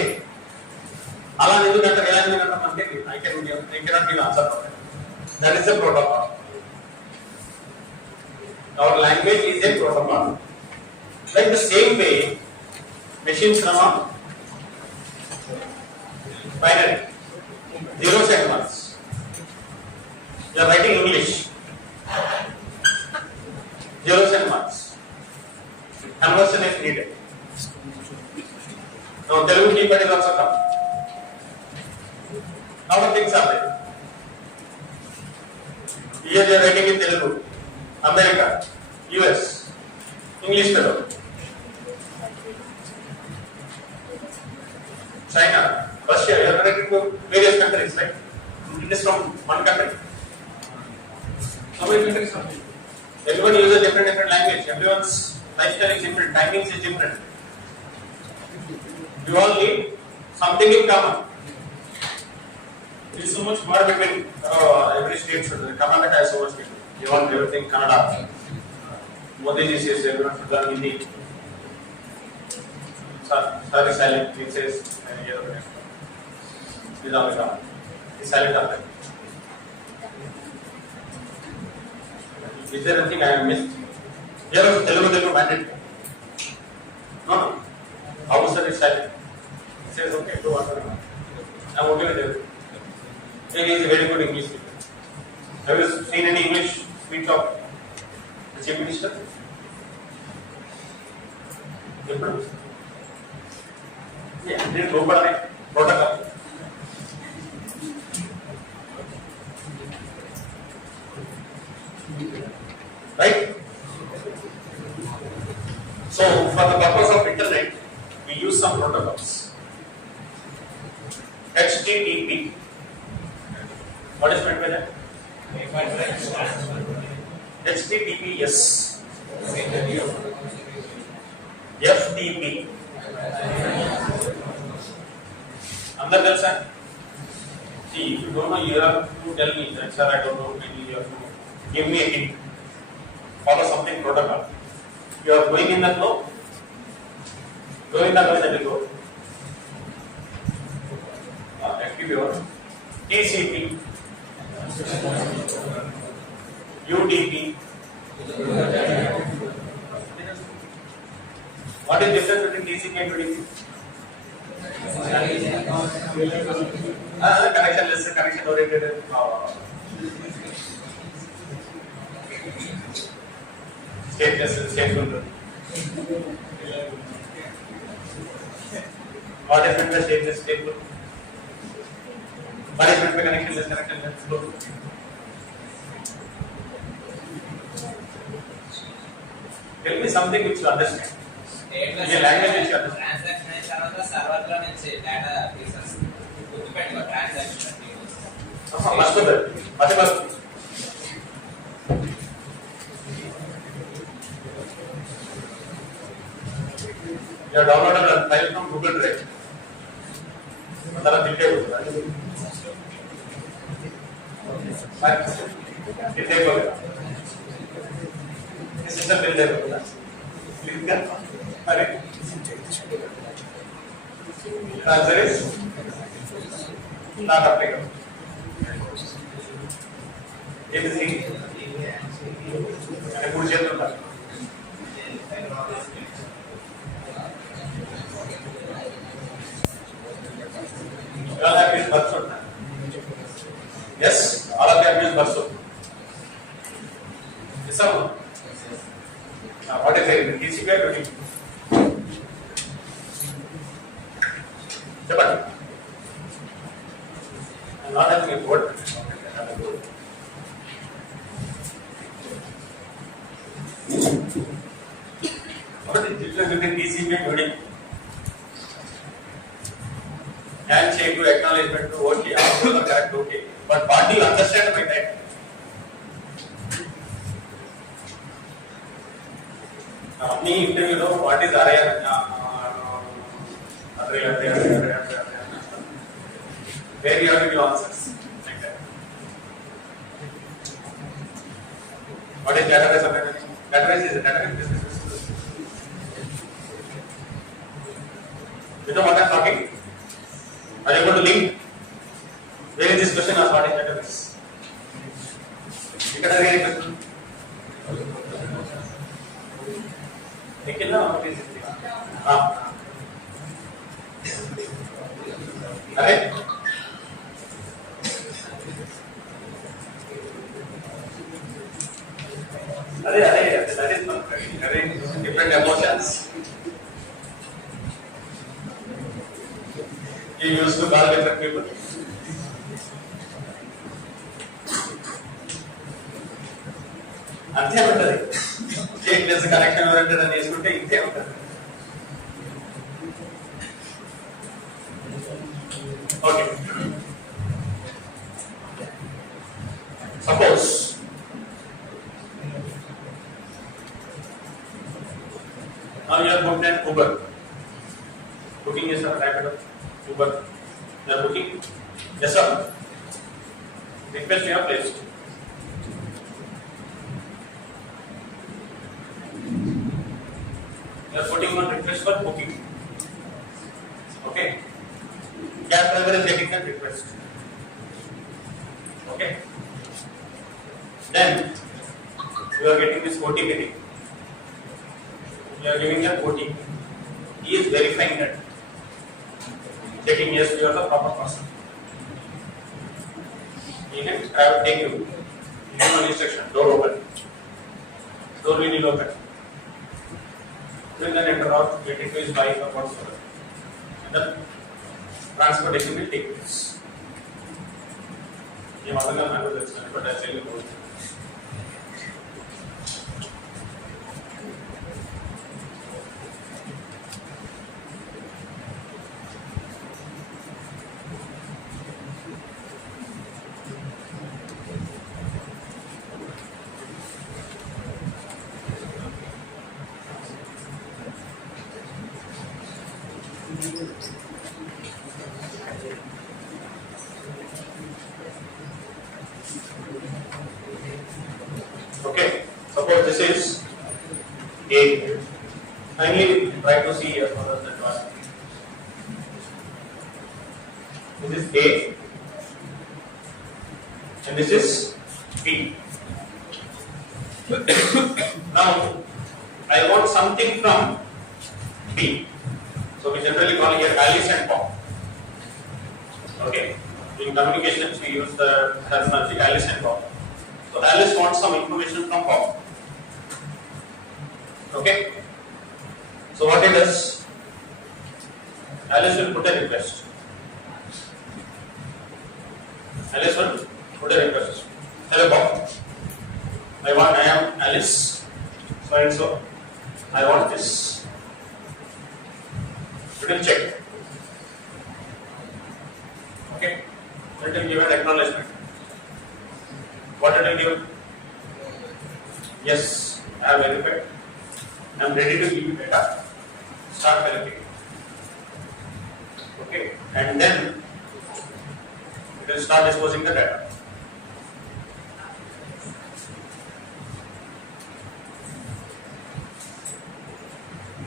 Ala nendukanta ela nendukanta ante I cannot give answer for that. That is a protocol. Our language is a protocol. Like the same way, machines run on binary, zeros and ones. You are writing English, zeros and ones. Conversion is needed. Now Telugu keypad is also come. Now the things are there. Here they are writing in Telugu, America, US, English fellow, China, Russia. You are connected to various countries, right? It is from one country. So many countries. Everyone uses different language. Everyone's lifestyle is different. Timings is different. You all need something in common. It's so much more between every state should. Karnataka has so much between. You want everything Kannada. Modi ji says everyone should learn Hindi. Sorry, silent. He says he's silent up there. Is there anything I have missed? Here also Telugu mandate. No. How is that silent? He says okay, do whatever. I'm okay with everything. He is a very good English speaker. Have you seen any English speech of the Chief Minister? Yeah, didn't go for the protocol. Right? So, for the purpose of internet, we use some protocols. HTTP. What is meant by that? HTTPS. FTP. Under that, sir? See, if you don't know, you have to tell me that, sir, I don't know, maybe you have to give me a hint. Follow something protocol. You are going in the flow. Going in the flow, that will go. FTP, TCP, UDP. What is the difference between TCP and UDP? Connectionless, connection oriented. Stateless and stateful. What is meant by stateless, stateful? What is meant by connectionless, connectionless? Tell me something which you understand. Stateless language which you understand. transaction అయిన తర్వాత server లో నుంచి data తీసేసి గుర్తుపెట్టుకో transaction మర్చిపోతారు మర్చిపోతారు You have downloaded a file from Google Drive. That's a detail. Detail. This is a builder. Answer is not applicable. It is easy. And good general. You all have used Barso. Yes, all of you have used Barso. Yes, sir. What is it? TCP or UDP? I'm not having a board. What is the difference between TCP and UDP? Handshake to acknowledgement to okay, all are correct, okay. But what do you understand by that? Me interview know what is array. Where you have to give answers. Like that. What is database organization? Database is a database business. You know what I am talking? Are you able to link? Where is this question asked? What is database? You can read it. Nikhil, what is it? Correct? That is not correct. Different emotions. You used to call different people. అంతే ఉంటుంది stateless connection oriented అని వేసుకుంటే ఇంతే ఉంటుంది. Okay, suppose now you are booked at Uber. Booking is a rapid Uber. You are booking. Yes sir. request we have placed. You are putting on request for booking. Okay. Cab driver is getting that request. Okay. Then you are getting this OTP. You are giving that OTP. He is verifying that. Checking yes, you are the proper person. He can take you. Give one instruction. Door open. Door will open. Then enter out. Get into his bike or whatsoever. And the transportation will take place. ये वाला का मैं तो देखता हूँ, but I tell you about it. Okay, suppose this is A. Finally, try to see here what is that one. This is A, and this is B. Now, I want something from B. So we generally call here Alice and Bob. Okay, in communications we use the terminology Alice and Bob. So Alice wants some information from Bob. Okay. So what it does? Alice will put a request. Alice will put a request. Hello Bob. I am Alice. So and so. I want this. You will check. Okay. It will give an acknowledgement. What it will give? Yes, I have verified. I am ready to give you data. Start verifying. Okay, and then it will start disposing the data.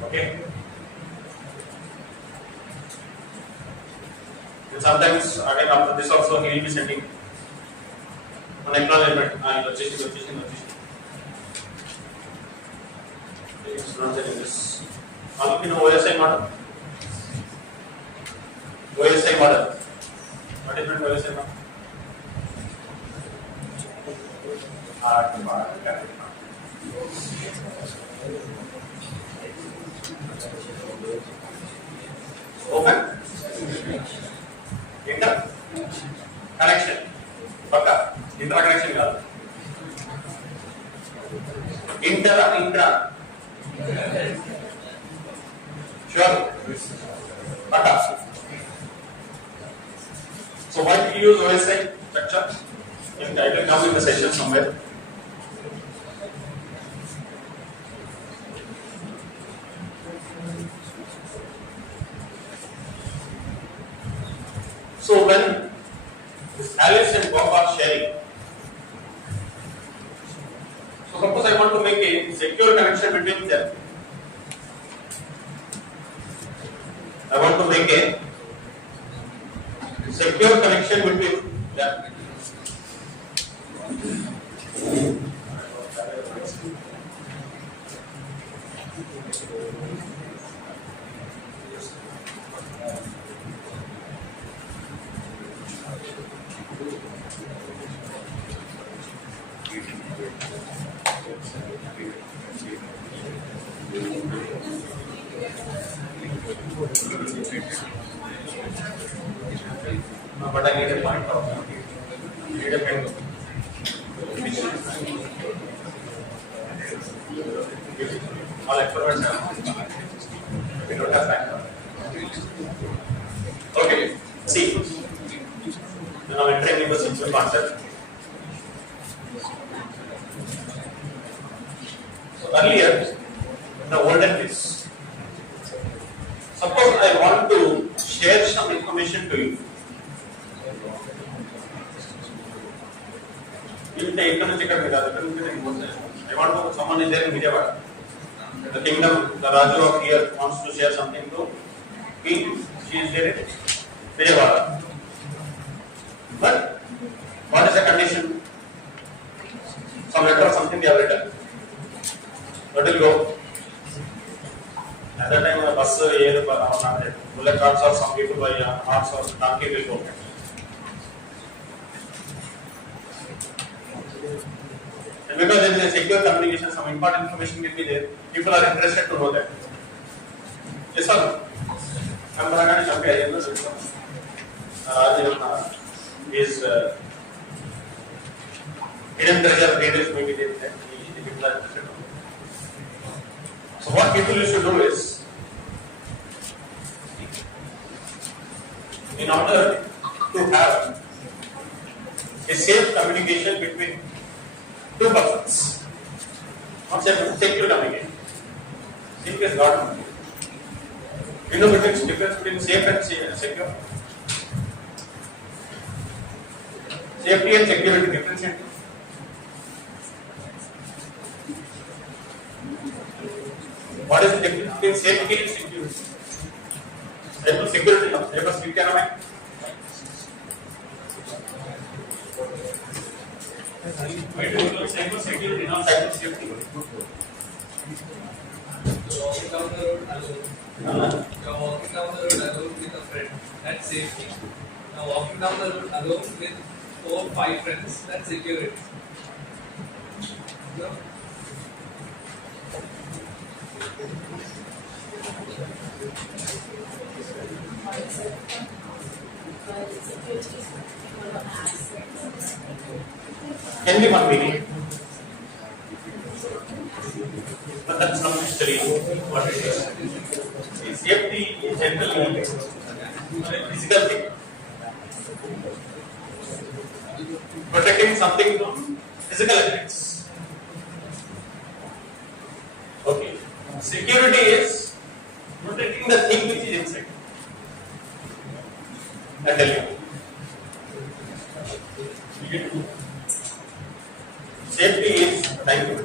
Okay. And sometimes again after this also he will be sending an acknowledgement. It's not telling this. You know OSI model? OSI model. What is meant OSI model? Open. Inter. Connection. Paka. Intra-connection కాదు. Intra. Sure. Paka. So why do you use OSI structure? It will come in the session somewhere. So when this Alice and Bob are sharing, so suppose I want to make a secure connection between them. I want to make a secure connection between them. But I need a point of view. Need a pen. All experiments have. We don't have time. Okay. See. Now entering into a simple concept. So earlier, in the olden days, suppose I want to share some information to you. ఇక్కడ నుంచి ఇక్కడ కాదు, ఇక్కడ నుంచి I want to someone is there in Vijayawada. The kingdom, the Raju of here wants to share something to me. She is there in Vijayawada. But what is the condition? Some letter or something they have written. What will go? At that time, the bus, bullet carts or some people by horse or donkey will go. And because there is a secure communication, some important information will be there. People are interested to know that. Yes or no? I am going to jump here. Is hidden treasure areas may be there. People are interested. So what people used to do is, in order to have a safe communication between two persons, not secure communication. Secure is not. You know the difference between safe and secure? Safety and security difference. What is the difference between safety and security? Security, cyber security. Cyber security, not cyber safety. You're walking down the road alone. You're walking down the road alone with a friend. That's safety. Now walking down the road alone with 4 or 5 friends. That's security. No? Can be one meaning, but that's not necessarily what it is. Safety is generally a physical thing. Protecting something from physical effects. Okay. Security is protecting the thing which is inside. I tell you. Safety is, thank you.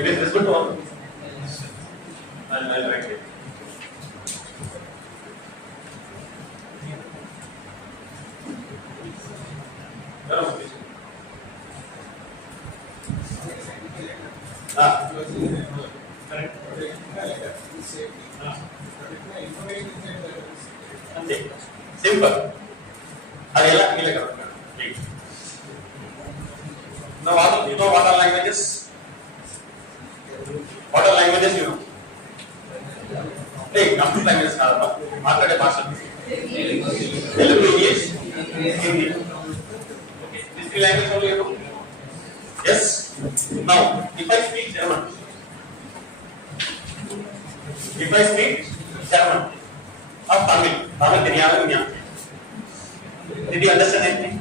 It is visible to all. I'll write it. Correct. Simple. Now, you know what are languages? What are languages you know? Hey, computer languages are market partial. Telugu, English, Hindi. Okay, these 3 languages only you know? Yes. Now, if I speak German, or Tamil, did you understand anything?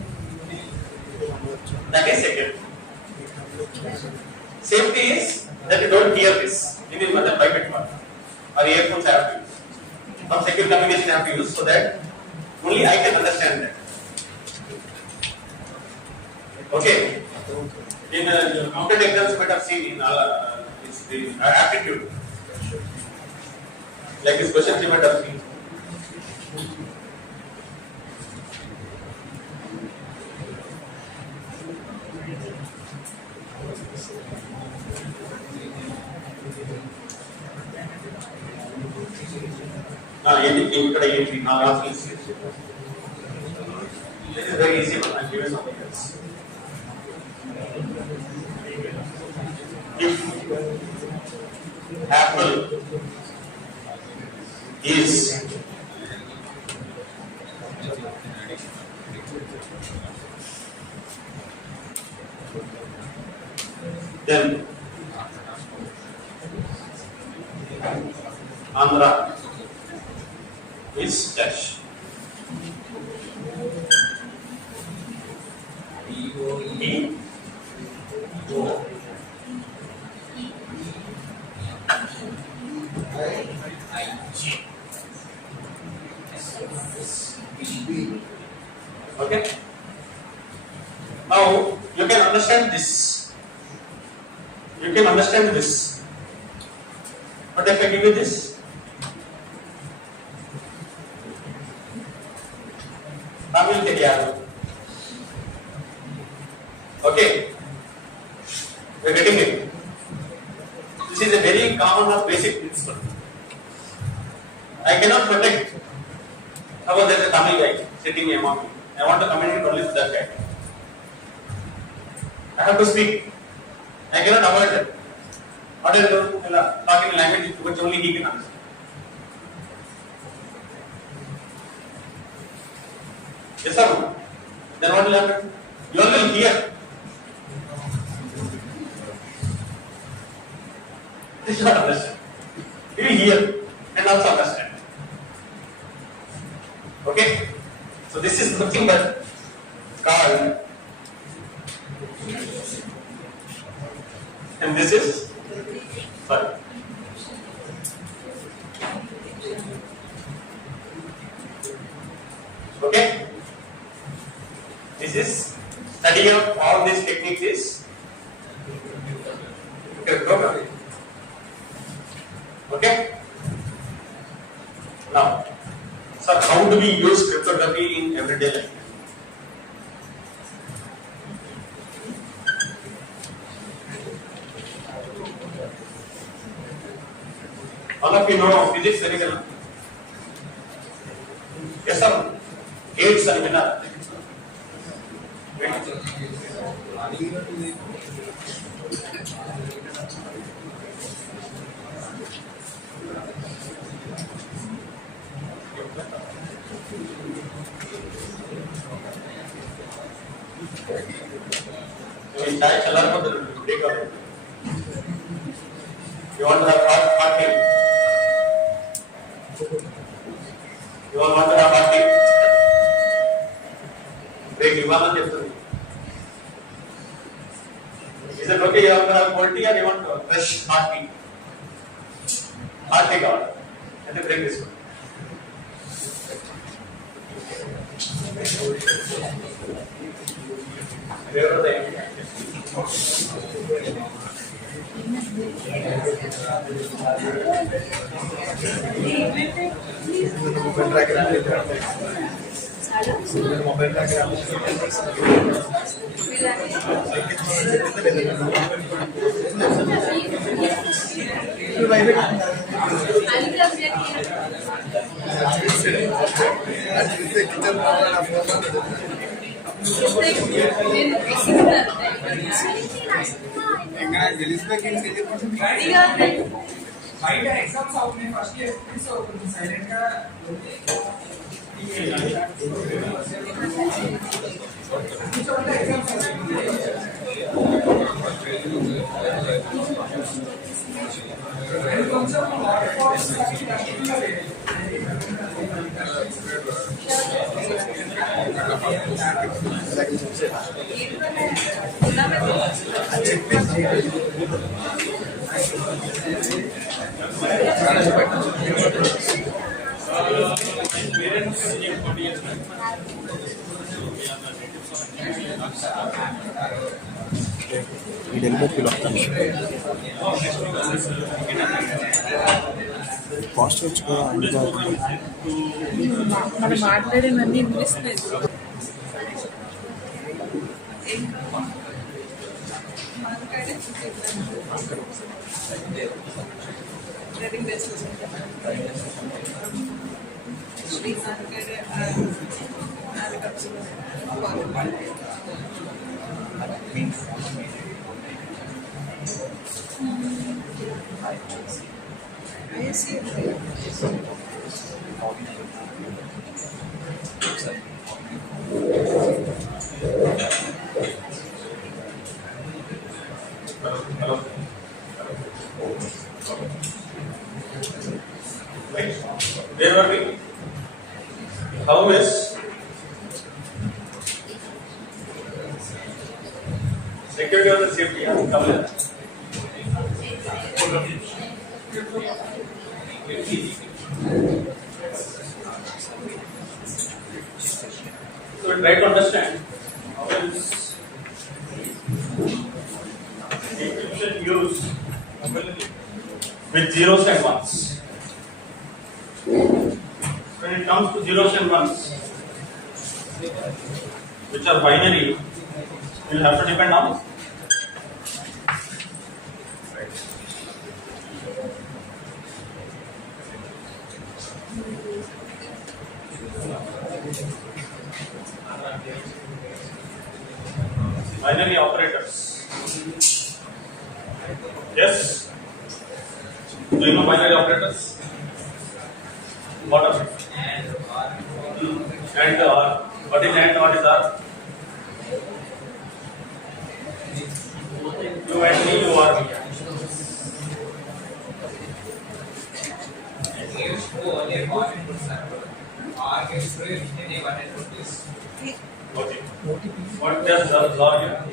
That is secure. Safety is that you don't hear this. This is the private one. Or earphones I have to use. Some secure communication I have to use so that only I can understand that. Okay. In computer exams, you might have seen in it's the aptitude. Like this questions you might have seen. This is very easy one. I'll give you something else. If apple is then Andhra is dash. Okay. Now you can understand this. You can understand this. But if I give you this, Tamil தெரியாது. Okay, we are getting it. This is a very common or basic principle. I cannot protect. Suppose there is a Tamil guy sitting among me. I want to communicate only with that guy. I have to speak. I cannot avoid it. What is the talking language which only he can understand? Yes or no? Then what will happen? You all will hear. This is not understand. You will hear and also understand. Okay? So this is nothing but called, and this is sorry. Okay? This is study of all these techniques is cryptography. Okay? Now, sir, how do we use cryptography in everyday life? All of you know physics very well. Yes, sir. Gates and winner. You want to have party? You all want to have party? Break Ivana Cheptani. Is it okay? You want to have cold tea or you want to have fresh hot tea? Hot tea God. And then break this one. Where are they? బయట exams అవుతున్నాయి first year so కొంచెం silent గా fast వచ్చుకో మనం మాట్లాడేవన్నీ English లేదు Where were we? How is security or the safety? Come here. So we try to understand how is with zeros and ones. When it comes to zeros and ones, which are binary, you will have to depend on binary operators. Yes? Do you know binary operators? What are it? And or. What is and what is R? You and me, you are me. gives to only one input sample. R gives to any one input is. Okay. What does R here?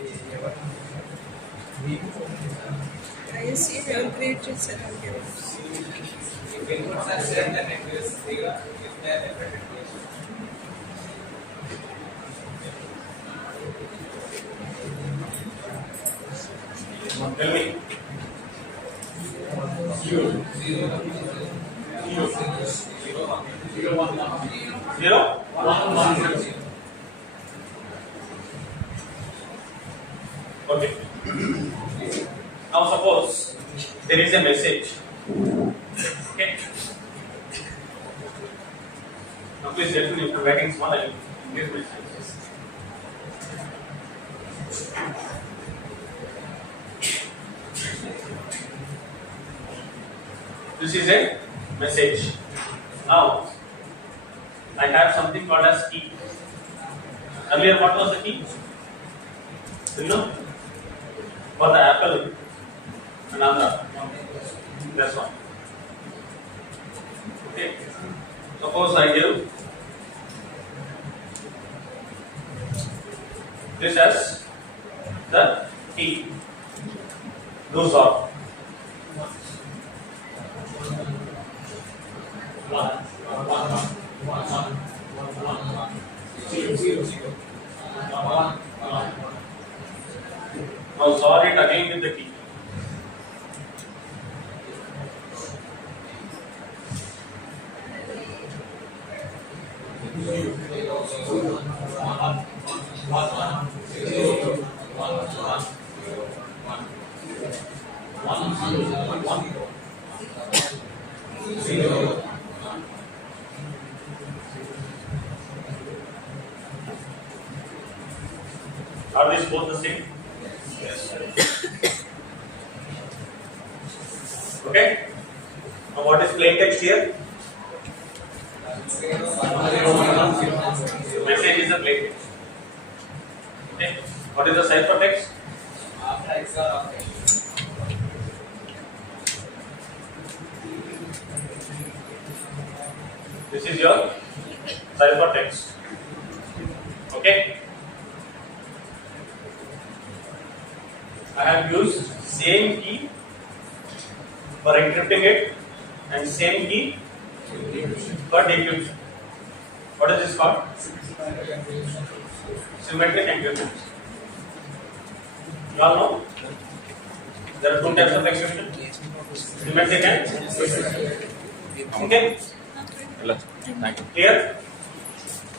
I assume your grade is set out here. If inputs are same, then it gives 0. If they are different, it gives. Tell me. Zero? Okay. Now suppose there is a message. Okay. Now please let me, if you're writing small, I will give my chances. This is a message. Now, I have something called as key. Earlier, what was the key? Do you know? For the apple and Andhra. That's one. Okay. Suppose I give this as the key. Those are. Now solve it again with the key. Are these both the same? Yes. Okay. Now what is plain text here? Message is a plain text. Okay. What is the ciphertext? After XOR operation. This is your ciphertext. Okay. I have used same key for encrypting it and same key for decryption. What is this called? Symmetric encryption. You all know? There are two types of encryption. Symmetric and okay. Clear?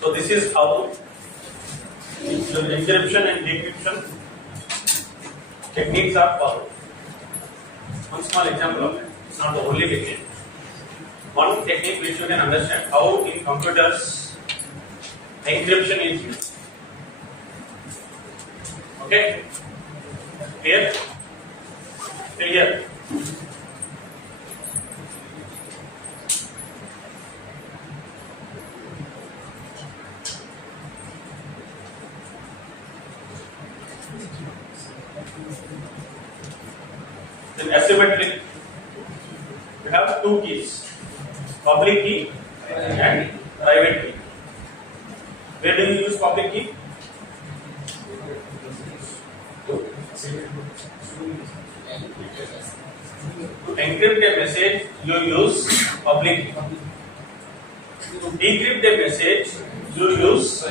So this is how the encryption and decryption techniques are followed. One small example of it. It's not the only technique. One technique which you can understand how in computers encryption is used. Okay? Clear? Clear? Then asymmetric, you have two keys, public key and private key. Where do you use public key? To encrypt a message, you use public key. To decrypt a message, you use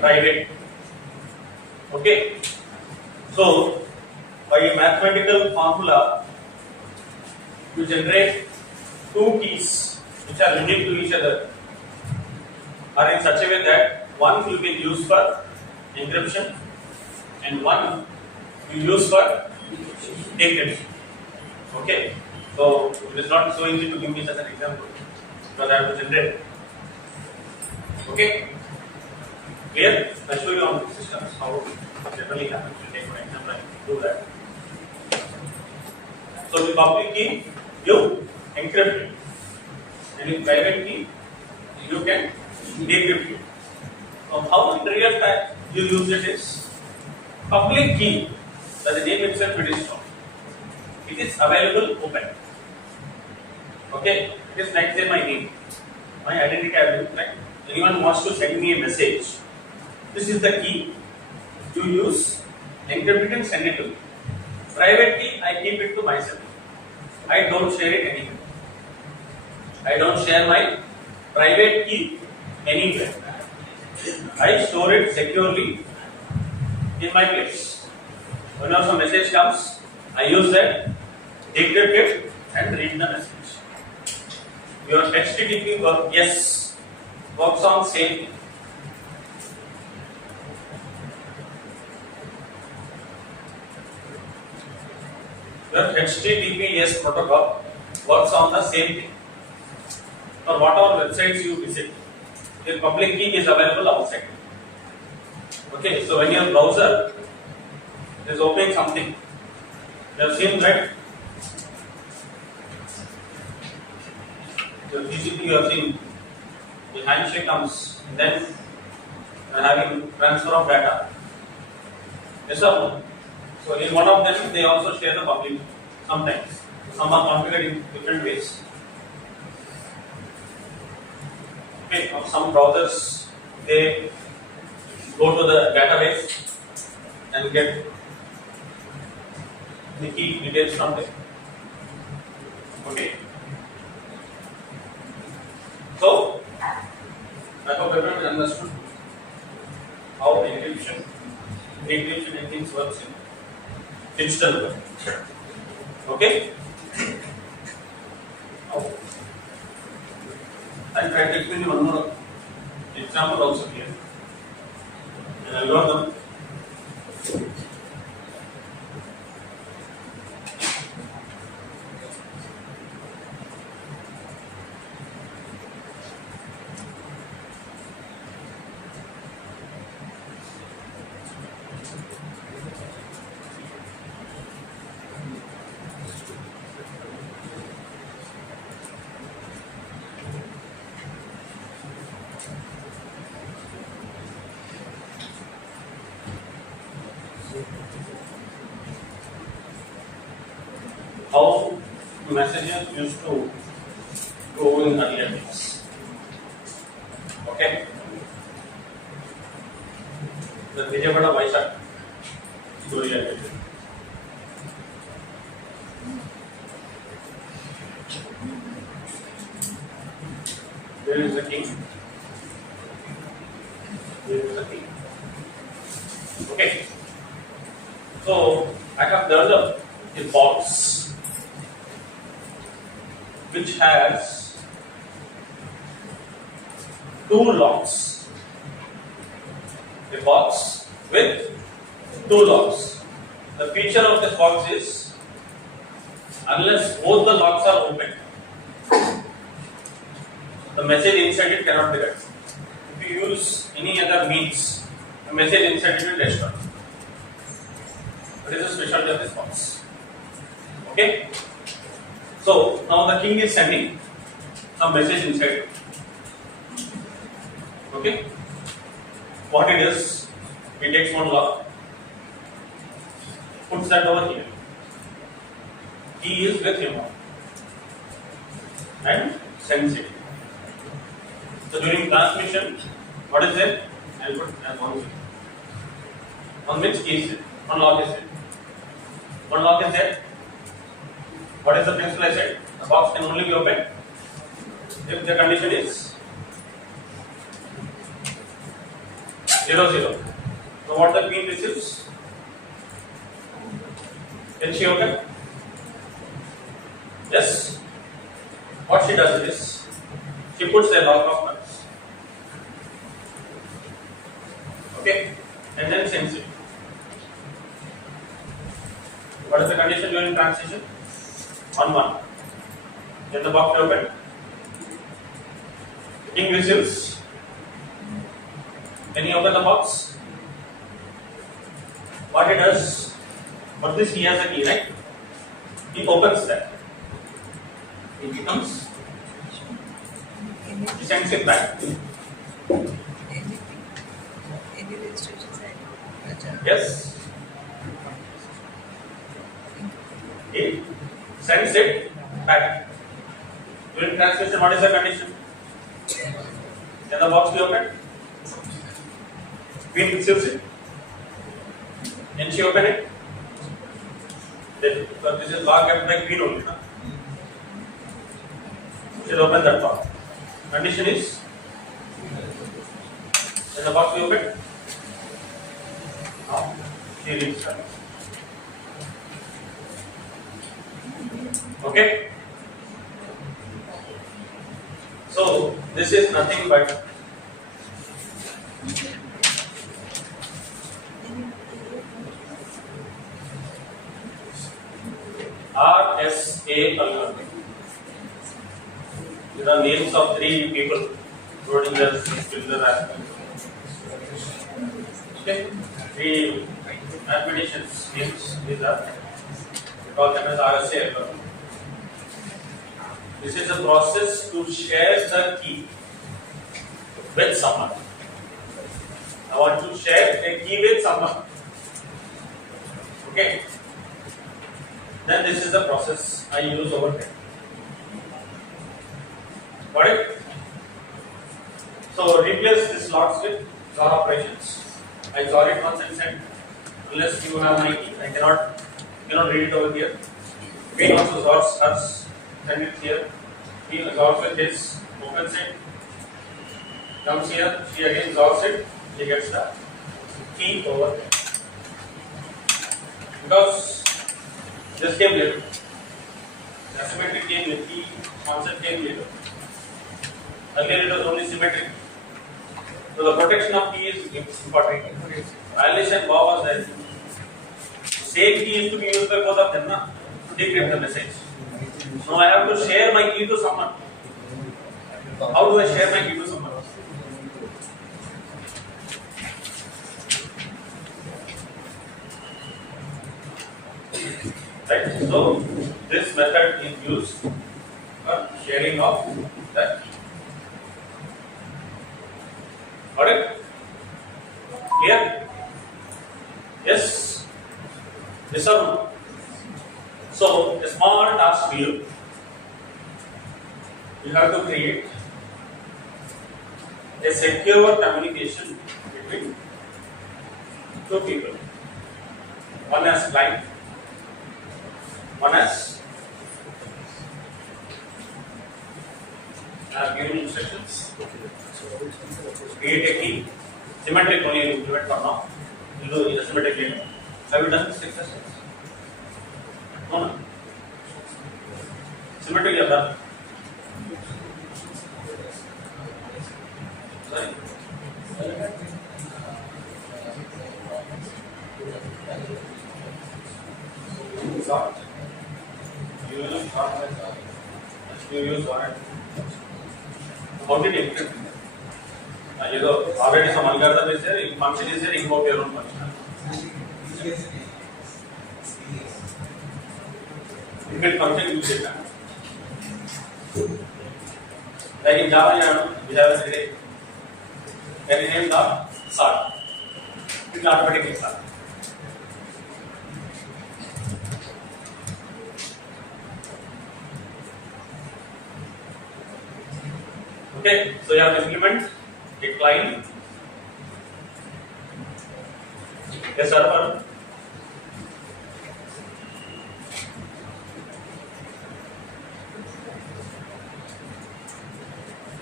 private. Okay. So, by a mathematical formula, you generate two keys which are unique to each other, or in such a way that one you can use for encryption and one you use for decryption. Okay, so it is not so easy to give me such an example because I have to generate. Okay, clear? I'll show you on systems how it generally happens. You take for example, I do that. So the public key you encrypt it, and in private key you can decrypt it. So how in real time you use it is public key. That the name itself it is shown. It is available open. Okay, it is like say my name, my identity. Right? Anyone wants to send me a message. This is the key. You use encrypt it and send it to me. Private key I keep it to myself. I don't share it anywhere. I don't share my private key anywhere. I store it securely in my place. Whenever some message comes, I use that, decrypt it, and read the message. Your HTTP works on same thing. Your HTTPS protocol works on the same thing. For whatever websites you visit, your public key is available outside. Okay, so when your browser is opening something, you have seen that your TCP you have seen the handshake comes, then you are having transfer of data. Yes or no? So in one of them they also share the public key sometimes. Some are configured in different ways. Okay, now some browsers they go to the database and get the key details from there. Okay. So I hope everyone understood how encryption, decryption and things works in digital world. Okay. Now, I'll try to explain you one more example also here. An algorithm. How messages used to go in earlier days. Okay. The Vijayawada Vaishak story I did. There is the king. There is the king. Okay. So I have developed a box which has two locks. A box with two locks. The feature of this box is unless both the locks are open, the message inside it cannot be read. If you use any other means, the message inside it will destroy. That is the specialty of this box. Okay? So now the king is sending some message inside. Okay? What it is, he takes one lock, puts that over here. Key is with him and sends it. So during transmission, what is it? I'll put as one key. On which key is it? One lock is it. One lock is there. What is the principle I said? The box can only be opened if the condition is 0, 0. So what the queen receives? Can she open? Yes. What she does is she puts a lock of nuts. Okay, and then sends it. What is the condition during transition? 1-1. Then the box is open. King receives. Can he open the box? What he does? For this he has a key, right? He opens that. It becomes. He sends it back. Yes. He sends it back. During translation, what is the condition? Can the box be opened? Queen receives it. Can she open it? Because this is lock kept by queen only. No? She will open that box. Condition is, can the box be opened? No. She reads that. Okay? So, this is nothing but RSA algorithm. These are names of 3 people, Schrodinger's, Spitzer, and okay, 3 mathematicians' names. These are, we call them as RSA algorithm. This is a process to share the key with someone. I want to share a key with someone. Okay. Then this is the process I use over there. Got it? So replace this lots with XOR operations. I XOR it once and send. Unless you have my key, I cannot read it over here. Queen also XORs hers, send it here. He XORs with his, opens it, comes here, she again XORs it, she gets the key over there. Because this came later. The asymmetric came later, key concept came later. Earlier it was only symmetric. So the protection of key is important. Alice and Bob was there. Same key is to be used by both of them to decrypt the message. Now I have to share my key to someone. How do I share my key to someone? Right. So this method is used for sharing of the key. Got it? Clear? Yes? Yes or no? So, a small task for you. You have to create a secure communication between 2 people. One as client, one as I have given instructions. Create a key. Symmetric only you do it for now. You do it symmetric later. Have you done 6 sessions? No. Symmetric you have done. Sorry. Sort. You use sort. You use what? How did you encrypt? Already some algorithm is there, function is there, invoke your own function. Inbuilt function use it. Like in Java, we have a array. Can you name the sort? It will automatically sort. Okay, so you have to implement a client, a server,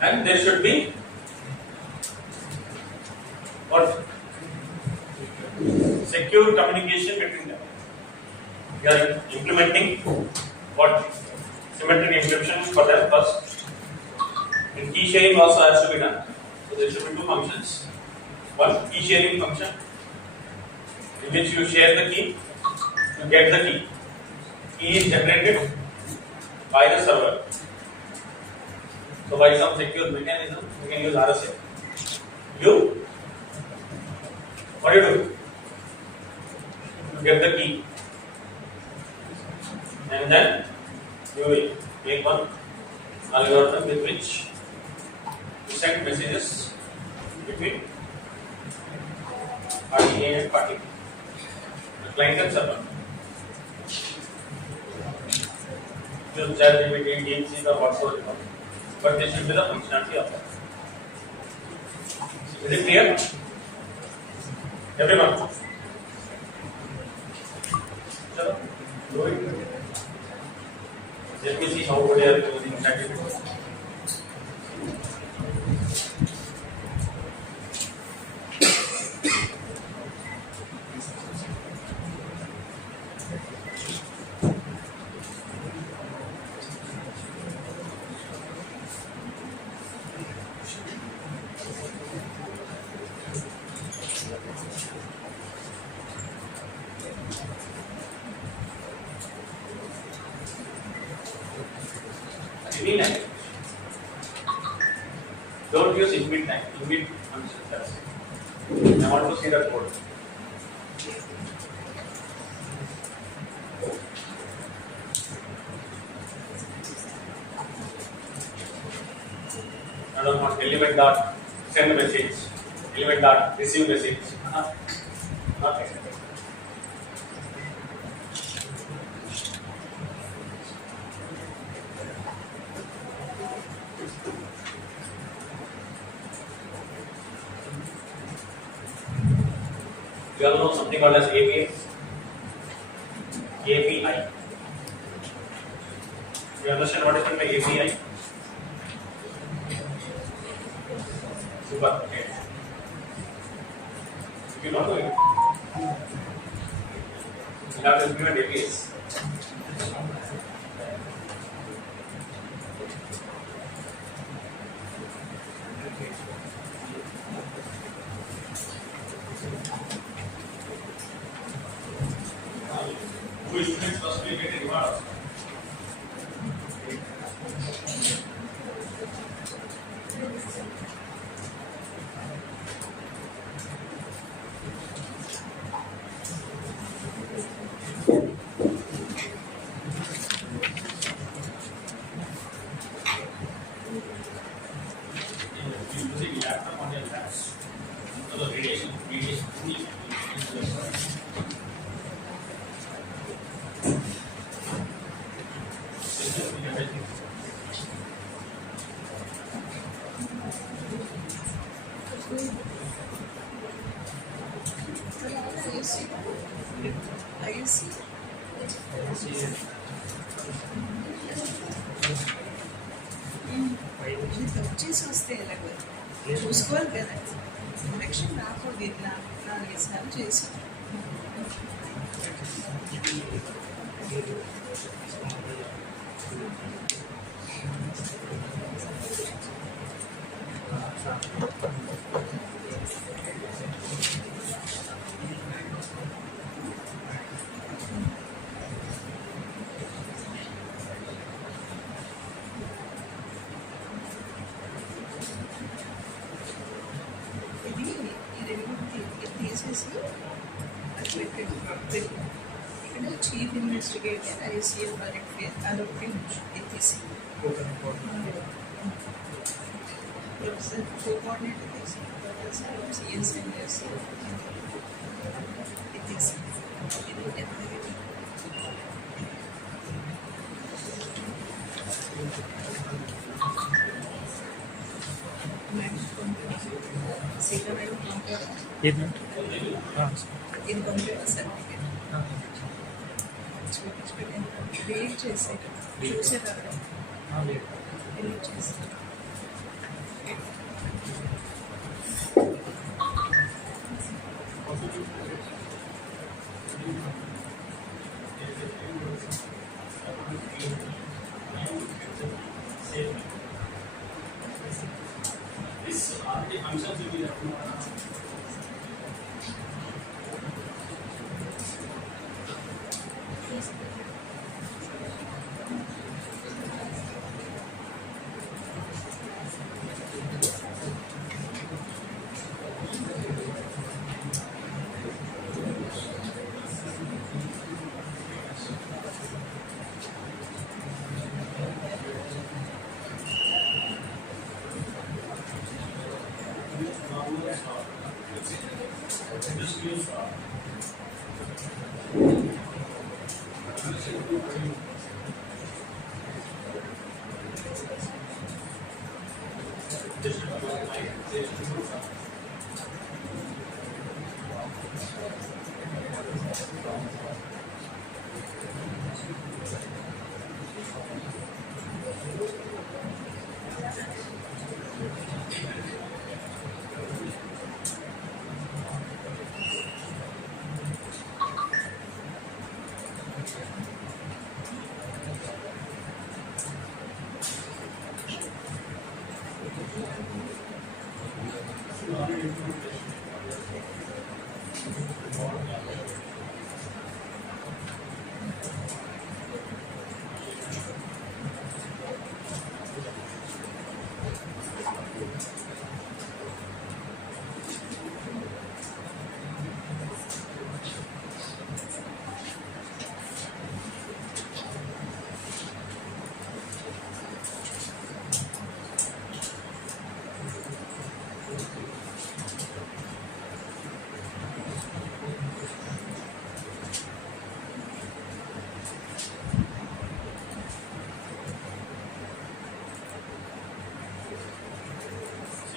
and there should be what? Secure communication between them. You are implementing what? symmetric encryption for them first. And key sharing also has to be done. So there should be two functions. One key sharing function in which you share the key, you get the key. Key is generated by the server. So by some secure mechanism, you can use RSA. What do? You get the key, and then you will make one algorithm with which you send messages between party A and party B, the client and server. Use ChatGPT, DeepSeek or whatsoever, but this should be the functionality of that. Is it clear? Everyone? Chalo, do it. Let me see how good you are using ChatGPT. Any language. Don't use inbit time. Inbit function. That's it. I want to see the code. I don't want element dot send message, element dot receive message. Not like that. You all know something called as API. API. You understand what is meant by API? Super. Okay. If you don't know it, you have to implement APIs. Who students must be getting reward. Using laptop on your labs. So the radiation. వచ్చేసి వస్తే ఎలాగో చూసుకోవాలి కదా connection రాకూడదు ఇట్లా 4 సార్లు చేసి ఇక్కడ చీఫ్ ఇన్వెస్టిగేటర్ ఐసీఎల్ వారికి అదొకటి ఎత్తిసి professor coordinator professor CS NS ఎత్తిసి ఇది కంప్యూటర్ సర్టిఫికేట్ రీడ్ చేసే చూసేటప్పుడు రీడ్ చేసి Just use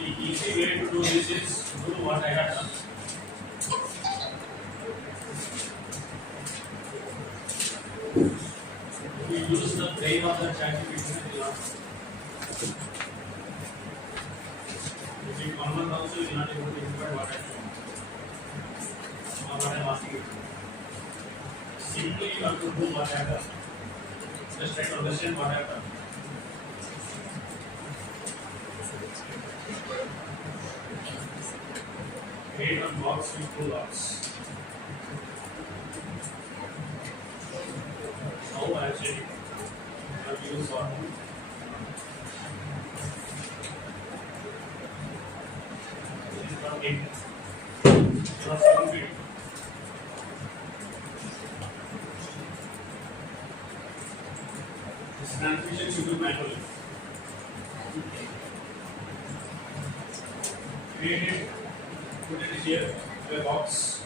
See, easy way to do this is do what I have done. We use the brain of the ChatGPT. If you common also, you are not able to interpret what I am doing or what I am asking you to do. Simply, you have to do what I have done. Just try to understand what I have done. Create one box with two lots. Now I have said it. I have used for this is not 8. Not 7 feet. This transmission should do manually. Create it. Put it here, to a box,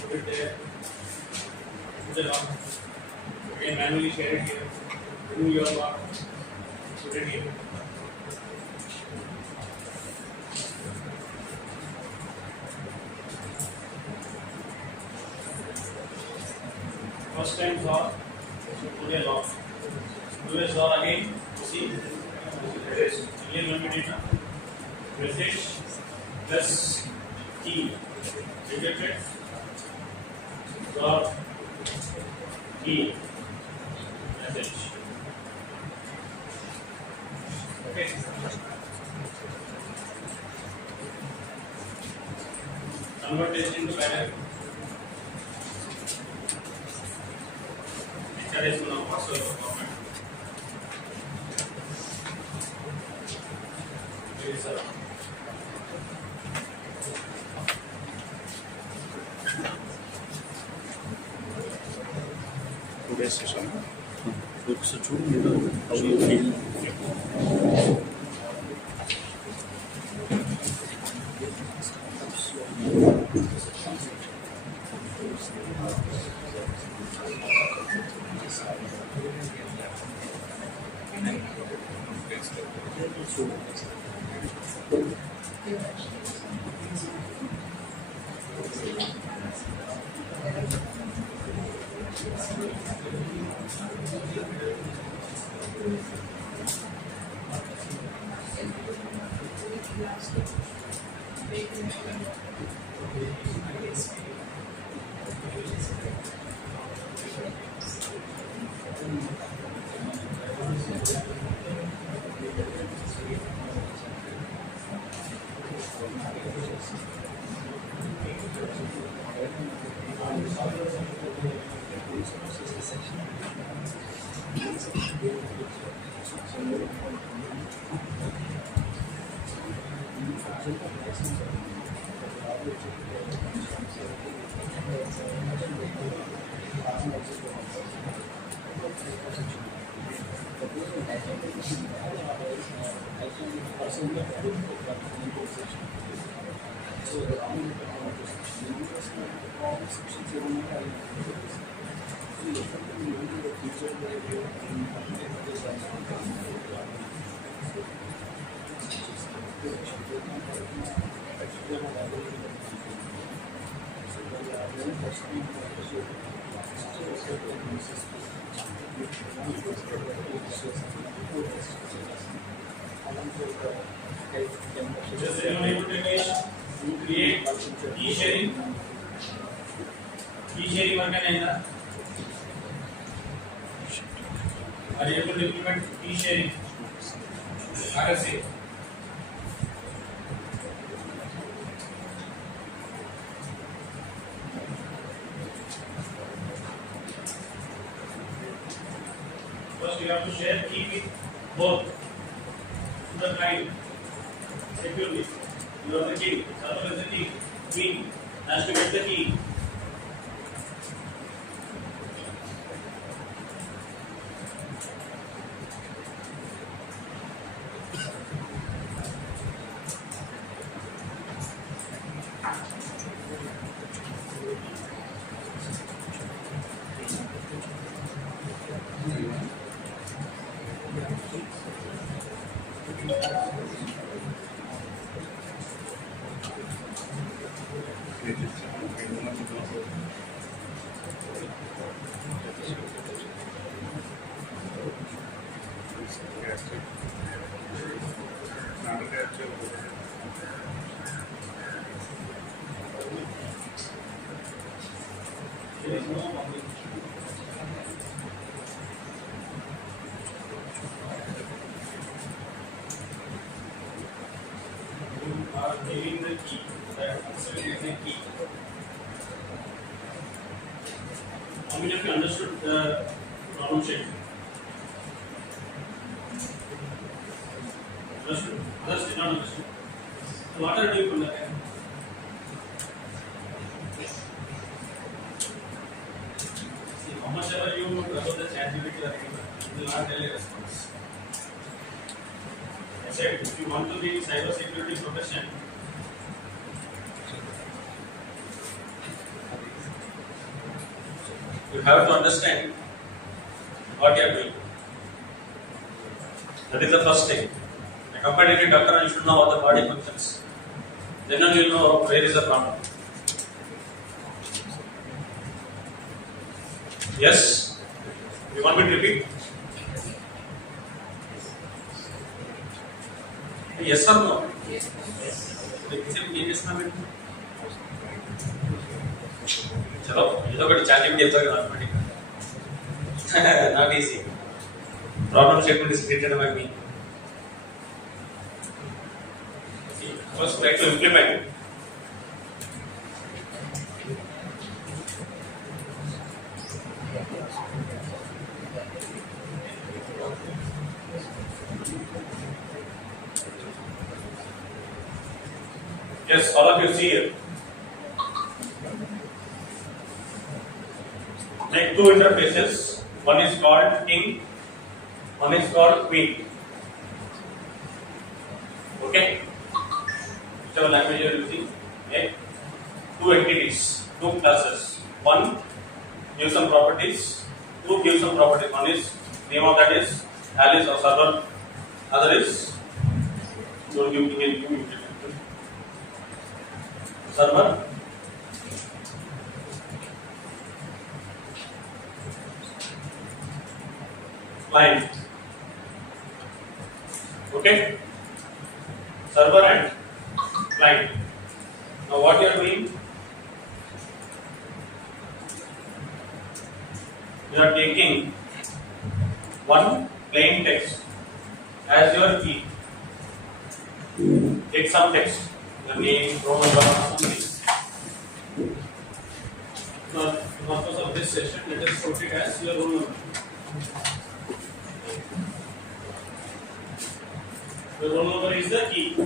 put it there, put it on, again manually share it here, remove your lock, put it here. First time saw, put a lock, do a saw again, see, there is clear limited message plus key rejected dot key message. Okay. Convert this into binary. That is now also format. Here is a 2 days session. So choose how you feel. Just able to create key sharing. Key sharing work and are able to implement key sharing. RSA. First, you have to share key with both to the client securely. You have the key, server is the key, queen has to get the key. There is no public. You are giving the key. That answer is the key. How many of you understood the problem statement? Understood? Others did not understand. So what are you doing from the end? How much ever you about the chat GPT or anything, you will not tell a response. I said, if you want to be in cyber security profession, you have to understand what you are doing. That is the first thing. A competitive doctor, you should know how the body functions. Then only you know where is the problem. Yes? You want me to repeat? Yes or no? Yes. चलो ये तो बड़ी challenge है तो not easy. Problem statement is created by me. First, try to implement it. Yes, all of you see here. Make two interfaces. One is called king, one is called queen. Okay? Whichever language you are using. Okay? Two entities, two classes. One gives some properties, two gives some properties. One is name of that is Alice or server, other is don't give king and queen. Server, client. Okay? Server and client. Now what you are doing? You are taking one plain text as your key. Take some text. The name, roll number, something. For purpose of this session, let us put it as your roll number. Your roll number is the key.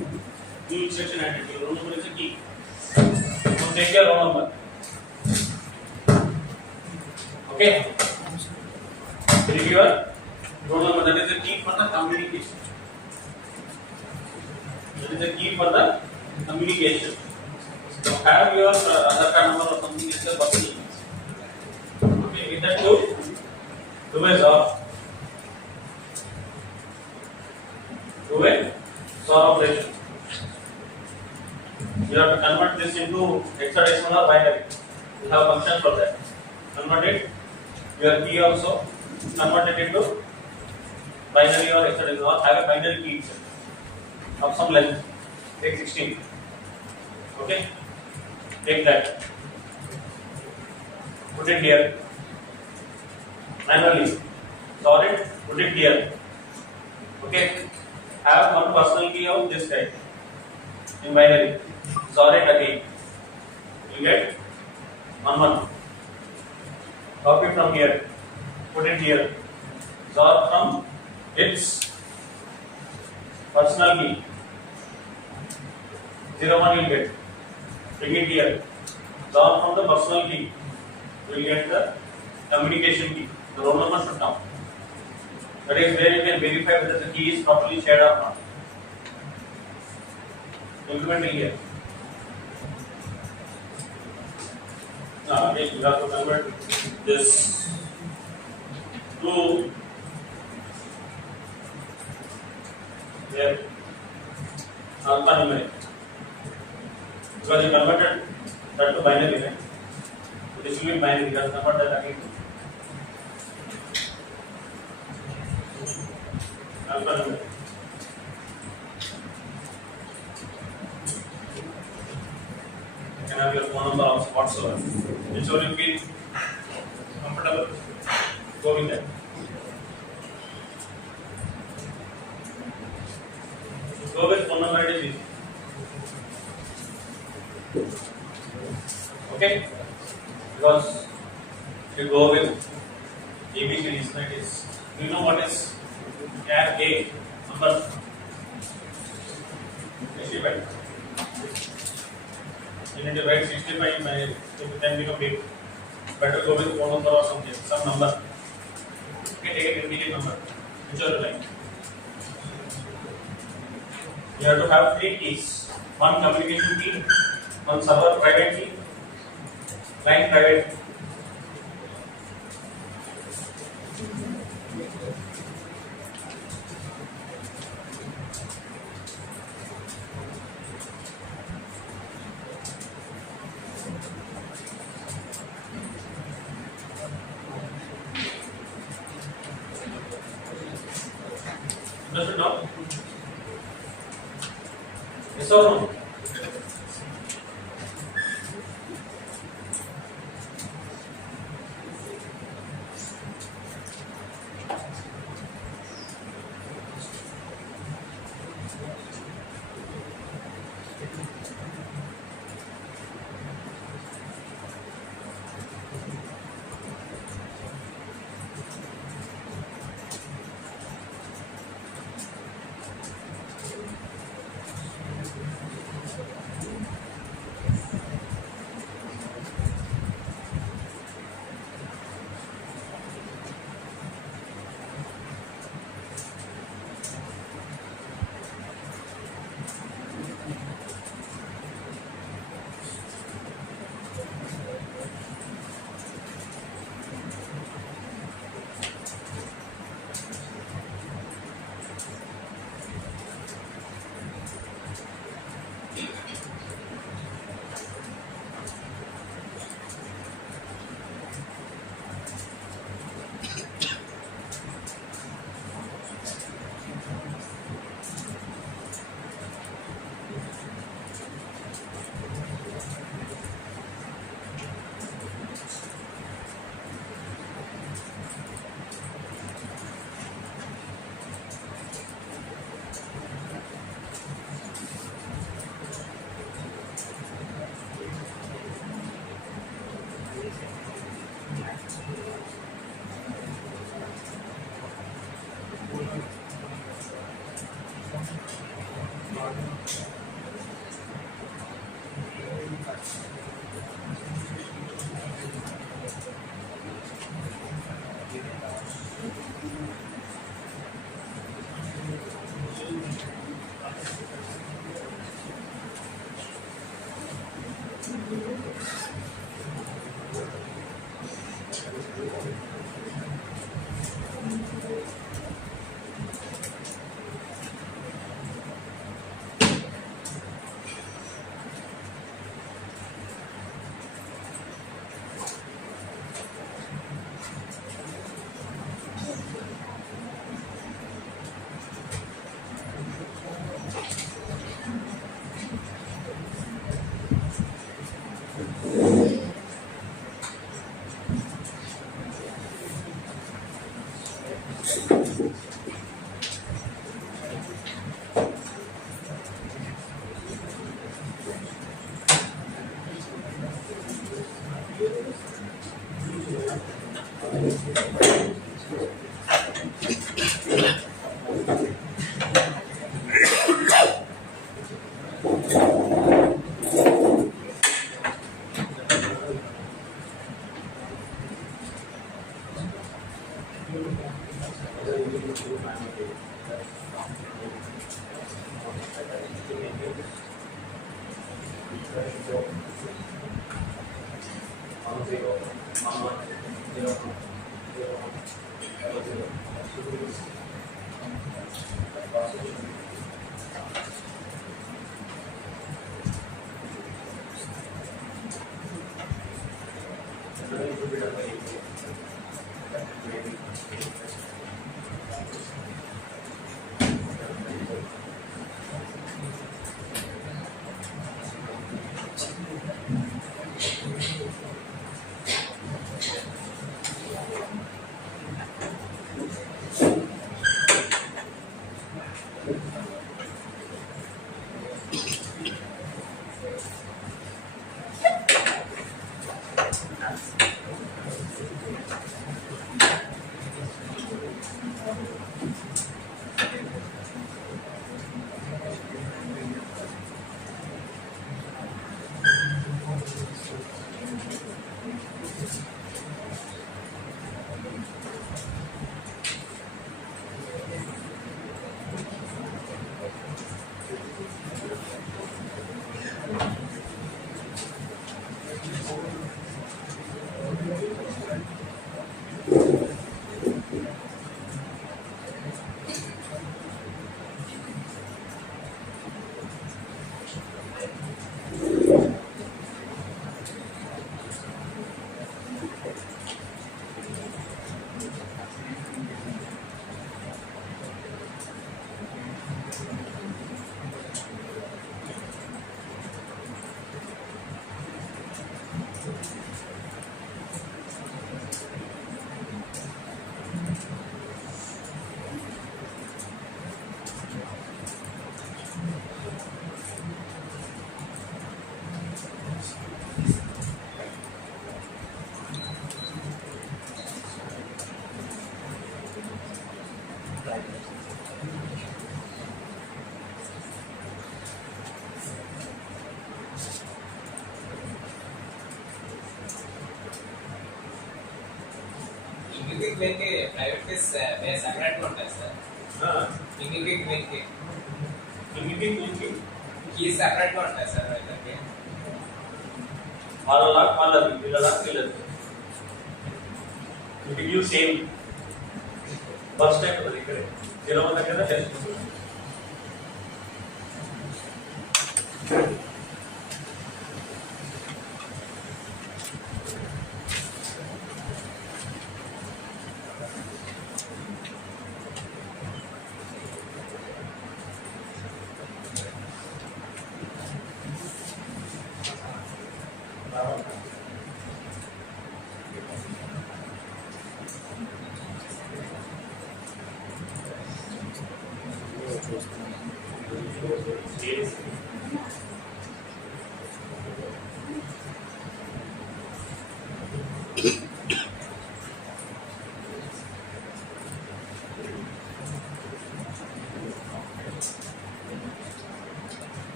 New section added. Your roll number is the key. Now take your roll number. Okay. If you are roll number, that is the key for the communication. That is the key for the communication. So have your other card number or something is the personal. Okay, with that two ways of operation. You have to convert this into hexadecimal or binary. You have a function for that. Convert it. Your key also convert it into binary or hexadecimal or have a binary key itself of some length. Take 16. Okay. Take that. Put it here. Manually. Sort it. Put it here. Okay. Have one personal key of this type in binary. Sort it again. You get 1 Copy from here. Put it here. Sort from its personal key. 0 1 you get. Bring it here. Sort from the personal key. You will get the communication key. The roll number should come. That is where you can verify whether the key is properly shared or not. Implement it here. Now again you have to convert this to where alphanumeric. Because you converted that to binary, right? So this will be binary. You have to convert that again to alphanumeric. You can have your phone number also whatsoever. Whichever you feel comfortable, go with that. Go with phone number, it is easy. Okay? Because if you go with ABCDs, that is, do you know what is char A number? 65. You need to write 65 by then become 8. Better go with phone number or something, some number. Okay, take an integer number, whichever you like. You have to have 3 keys. One communication key, one server private key, client private key. Understood now? Yes or no? Link వెంకి private case సెపరేట్గా ఉంటాయి sir. Link Venky keys సెపరేట్గా ఉంటాయి sir వాళ్ళకి. వాళ్ళకి వీళ్ళది ఇంటికి same first time కదా ఇక్కడే తిరుమల దగ్గర తెలుసుకుంటున్నాం.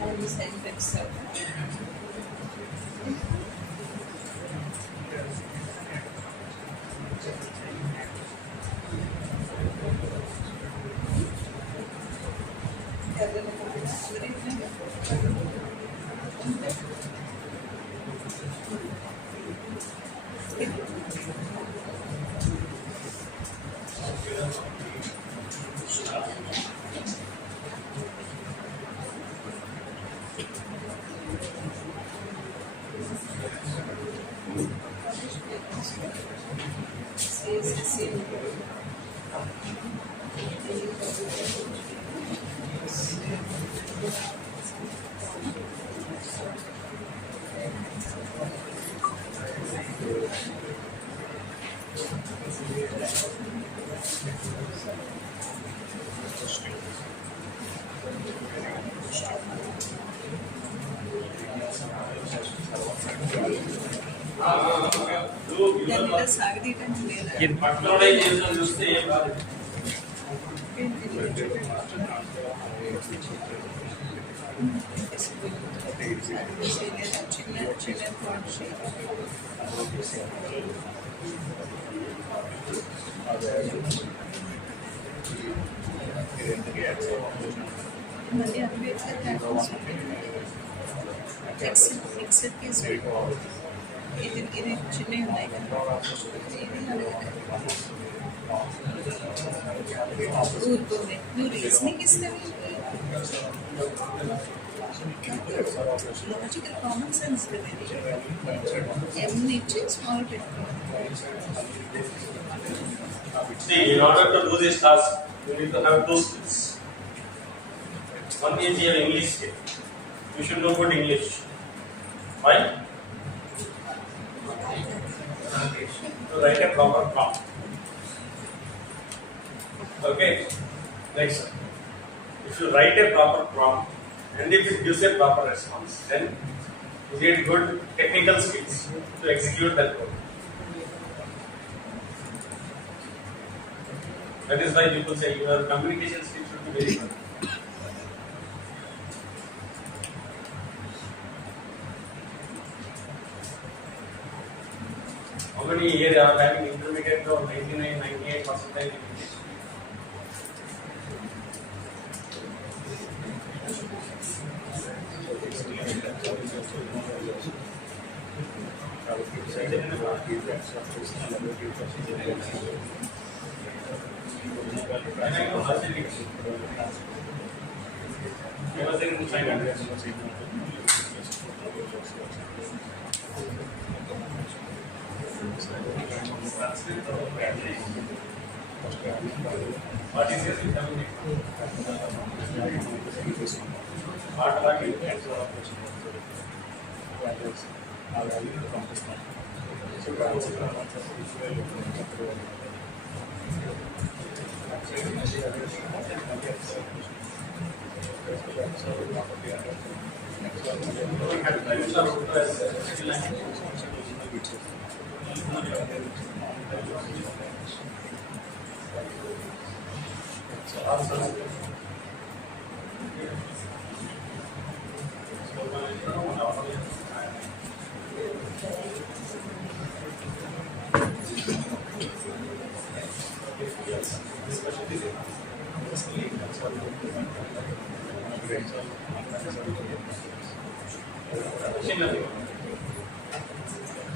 All the side effects of దానిలో సాగదీయటం లేదా ఫాక్టరైజేషన్ చూస్తే ఏం రాదు. చిన్న చిన్న పాయింట్ మళ్ళీ అంబేద్కర్ ఎక్సెప్ట్ ఇది చిన్నవి ఉన్నాయి కదా ఊరుకోనే నువ్వు రీజనింగ్ ఇస్తావు లాజికల్ కామన్ సెన్స్ ఎన్ని ఇచ్చి స్మాల్ పెట్టుకోవాలి. See, in order to do this task, you need to have two skills. One is your English skill. You should know good English. Why? To write a proper prompt. Okay. Next. If you write a proper prompt and if it gives a proper response, then you need good technical skills to execute that code. That is why people say your communication skills should be very good. How many years are having intermediate or 99, 98% in English? I know Hassan. He was in China. What is his income? What are you?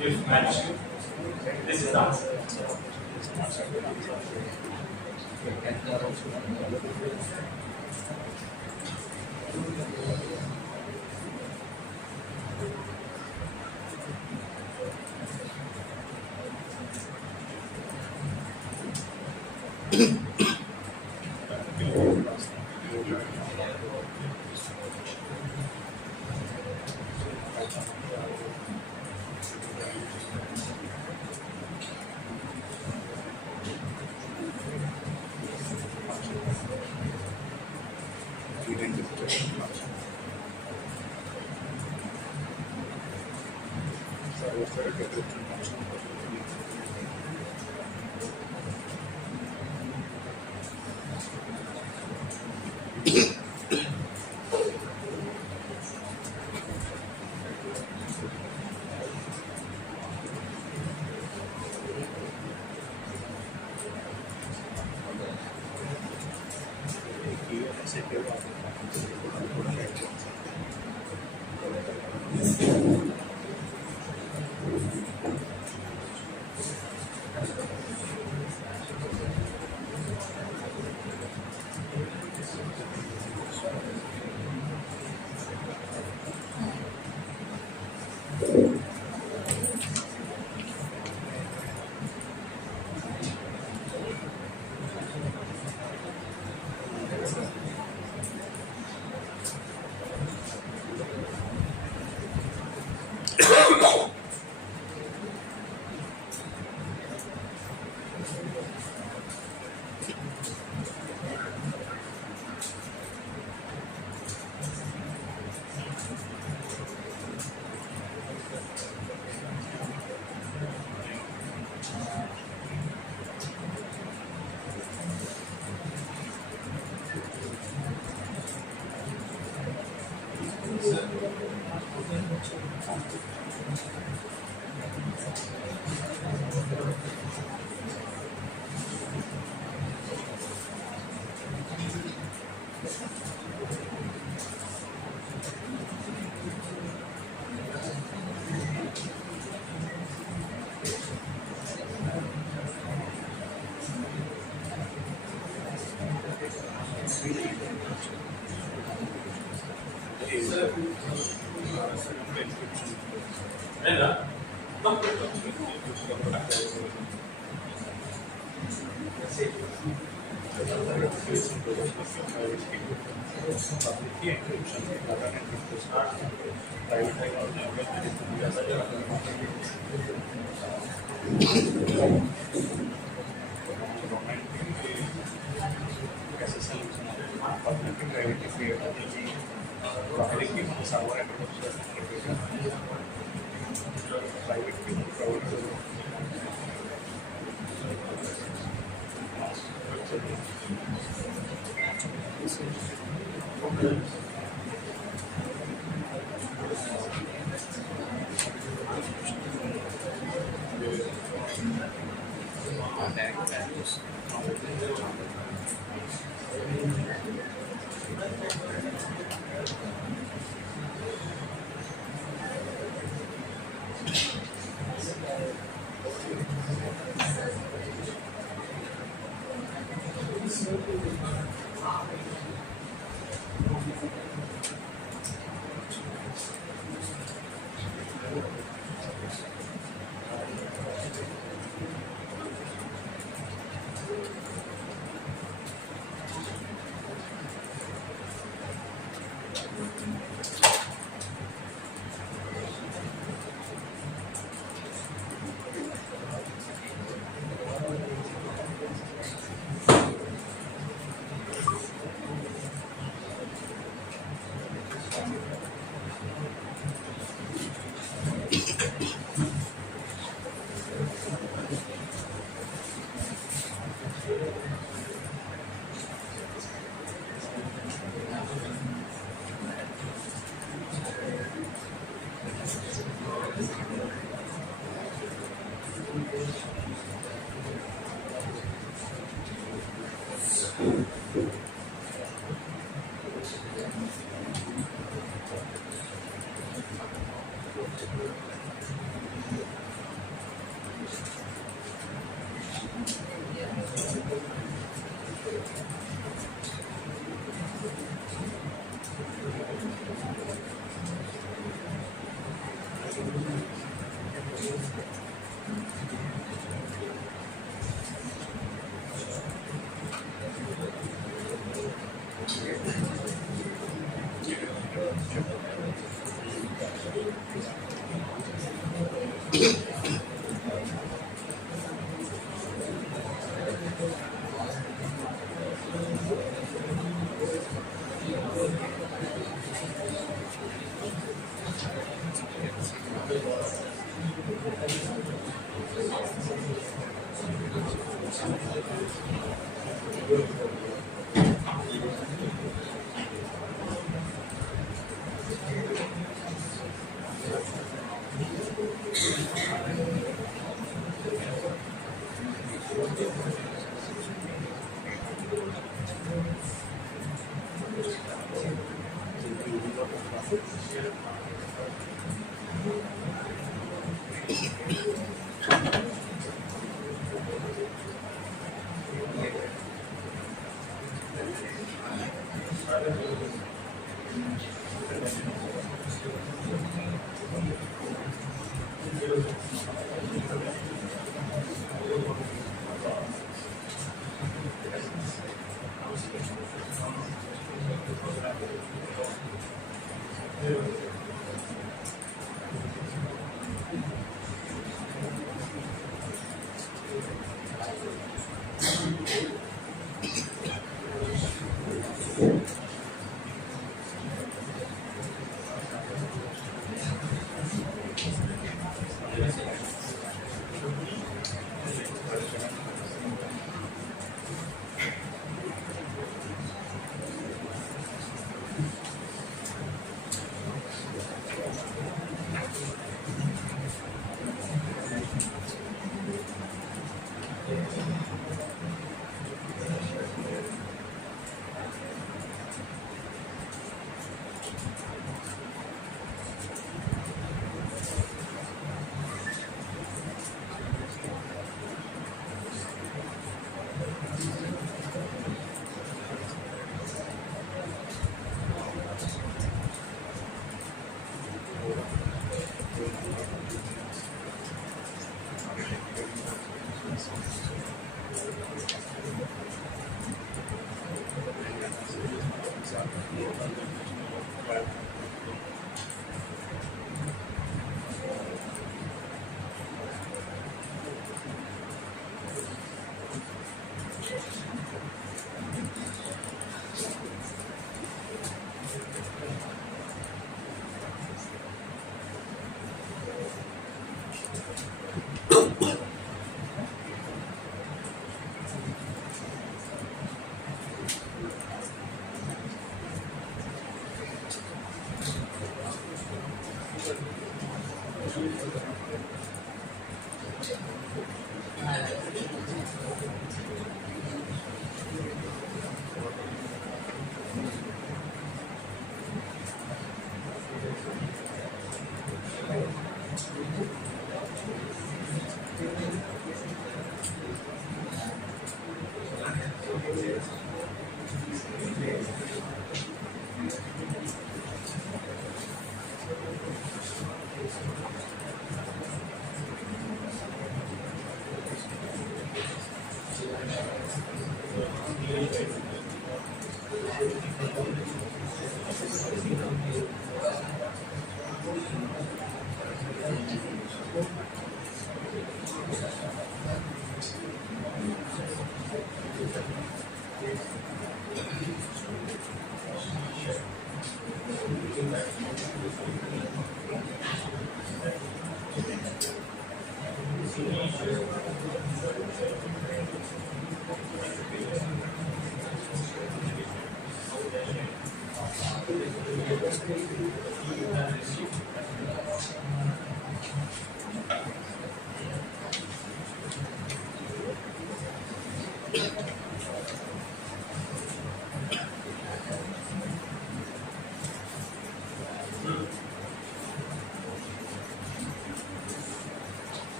If match, this is the answer.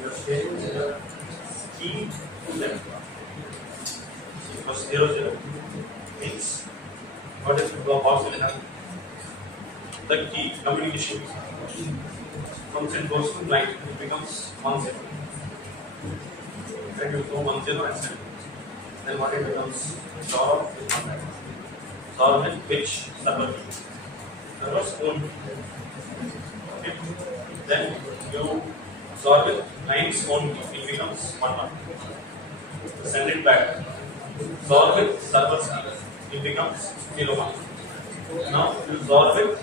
You're sharing the key to them. Because 0 means what is possible happen? The key communication once it goes to blind, it becomes 1 0. Then you go 1 0 and 7. then what it becomes? Solve with contact. Solve with which server? Server's own. Okay. Then you solve with client's own key. It becomes 1 Send it back. Solve with server's key. It becomes 0 Now you solve with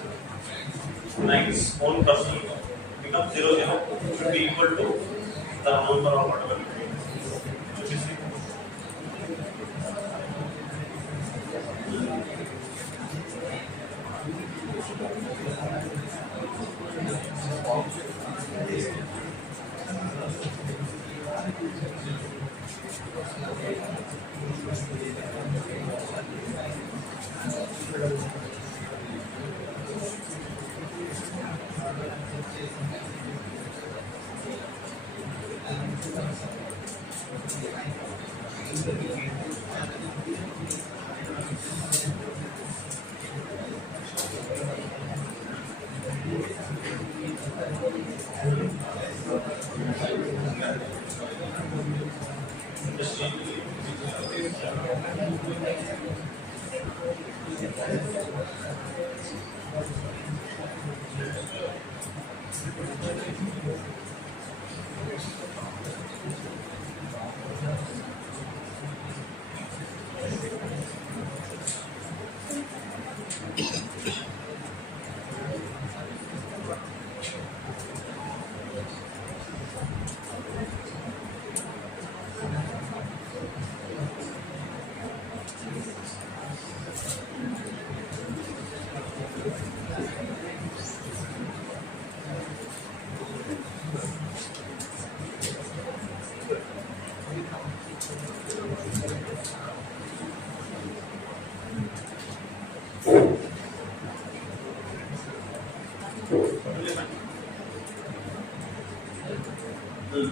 client's own personal key. It becomes 0 Should be equal to the number or whatever it is. Should be same.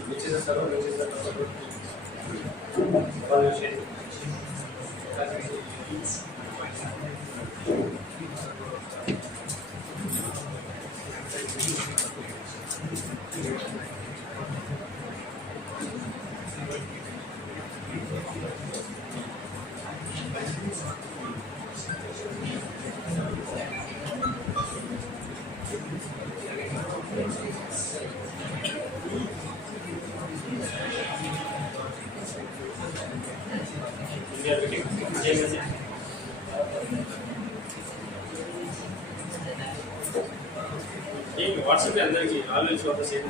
Which is a server, which is a server. Evaluation. We are getting WhatsApp అందరికి always for the same.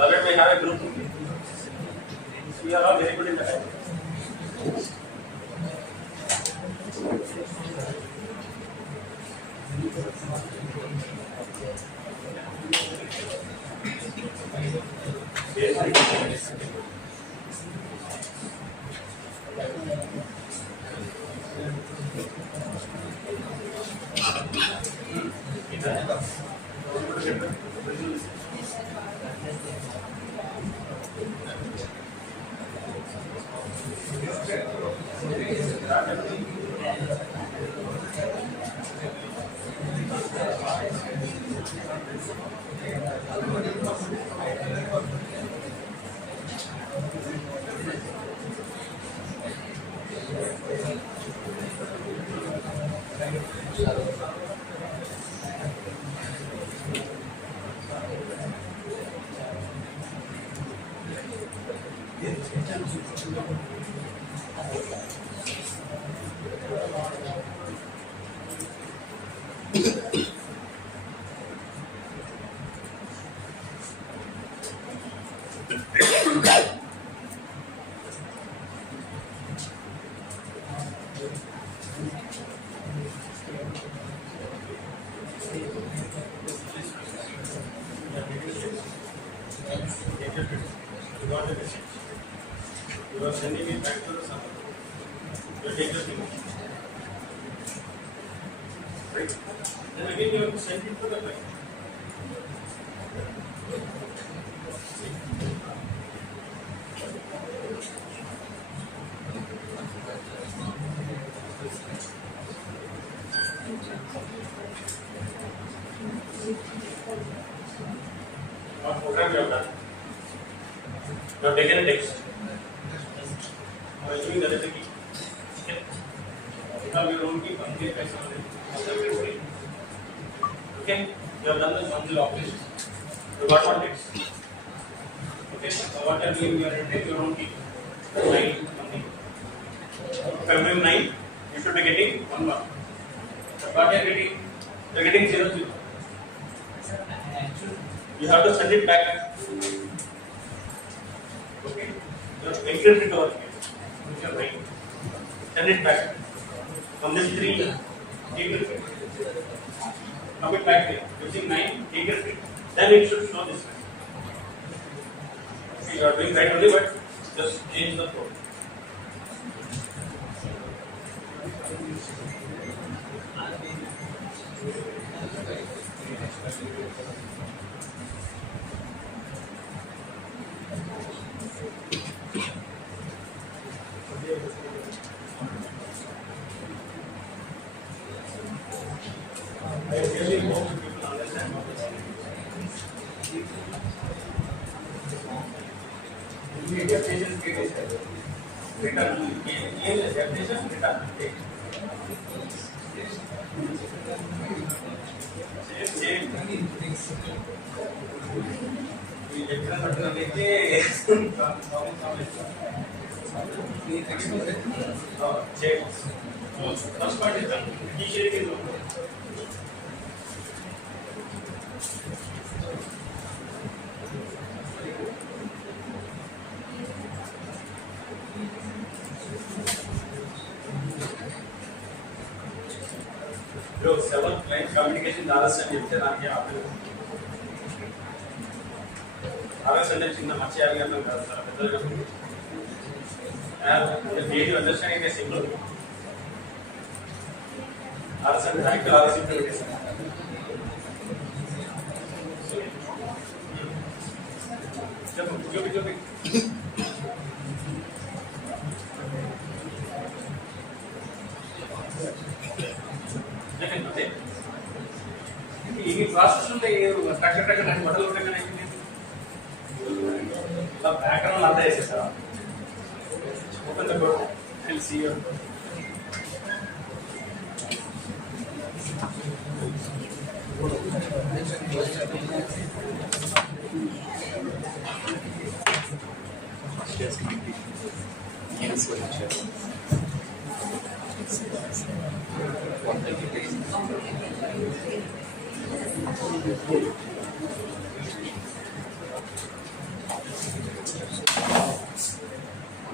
Already we have a group. We are all very good in that. You got the message. You are sending it back to the server. You take the thing. Right? Then again you have to send it to the client. What program you have done? You have taken a text. assuming that is the key. Okay. Without your own key, complete personality. Okay. You have done the bundle operation. You got one text. Okay. So what are you doing? You are entering your own key. 9 something. February 9, you should be getting 1 1. What you are getting? You are getting 0 0. You have to send it back. Okay. You have to encrypt it over here. With your brain. Send it back. From this 3, decrypt it. Come it back here. Using 9, decrypt it. Then it should show this way. Okay, you are doing right only, but just change the code. I really hope people understand what this is. Definition return. Definition return. Same. First part is done. Key sharing is over. Bro, 7th line communication RS and చెప్తే నాకు ఆపలేదు. RS అంటే చిన్న మచ్చి ఆగి అర్థం కాదు sir పెద్దగా. Creative understanding is simple. RS అంటే actual RS implementation. చూపి ఈ ప్రాసెస్ ఉంటే టక్ నాకు మొదలు ఉండగానే బ్యాక్గ్రౌండ్ అంతా వేసేసా open the door and see your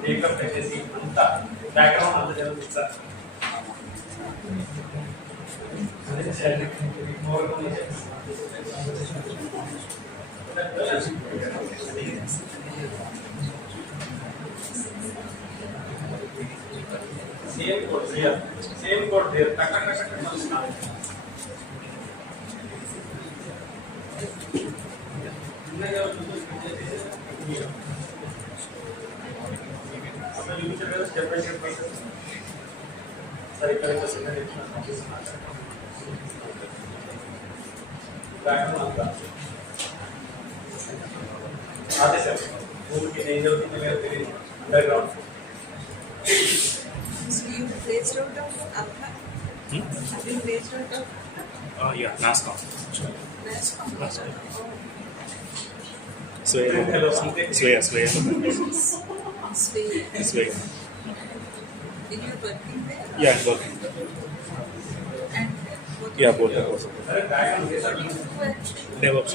makeup పెట్టేసి అంతా బ్యాక్గ్రౌండ్ అంతా జరుగుతుంది sir same code clear same code clear టక్ మళ్ళీ step by step process. Sir, ఇక్కడ బ్యాక్గ్రౌండ్ అంతా అదే సార్ ఊరికి ఏం జరుగుతుందో మీరు తెలియదు underground. So you phased out of alpha? Have you phased out of? Yeah, NASCOM. NASCOM. Sway. And you're working there? Yeah, I'm working. And Yeah, both are also. అరే background చేశారు DevOps.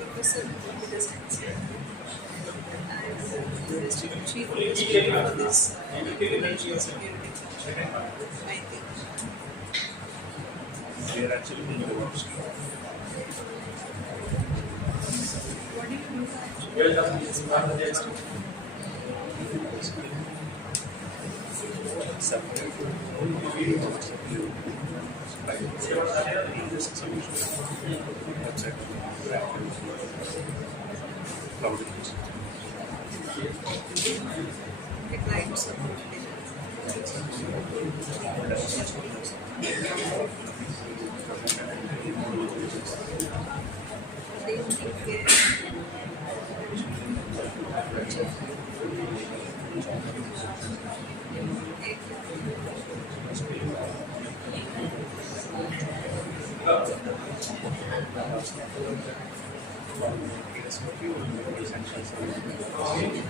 Professor computer science. Chief for this information security. I think. We are actually in DevOps. What do you do? The client support.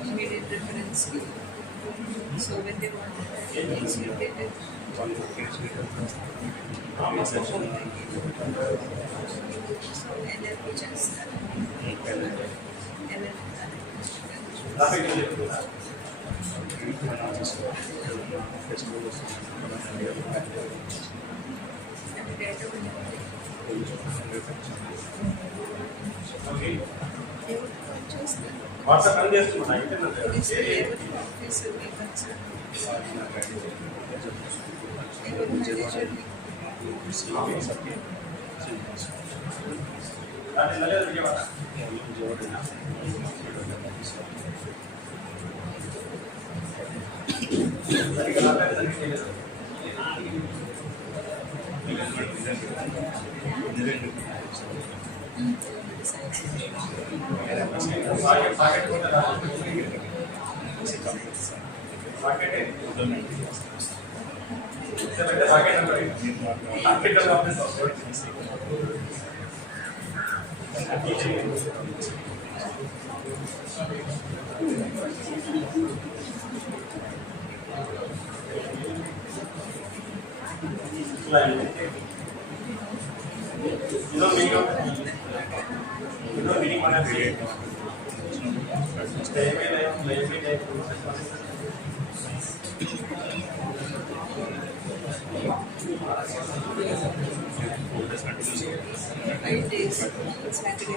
immediate reference. So when they want to facilitate it, so NLP చేస్తారు. And data will చేస్తారు. WhatsApp పని చేస్తున్నా internet officer మీ concern ఎవరు manager దాని నెల విజయవాడ సరిగ్గా మాట్లాడేదానికి తెలియదు. Socket కూడా రాదు. సాకెట్ పెద్ద సాకెట్ అంటారు. Socket meaning what I'm saying. Five days, Saturday.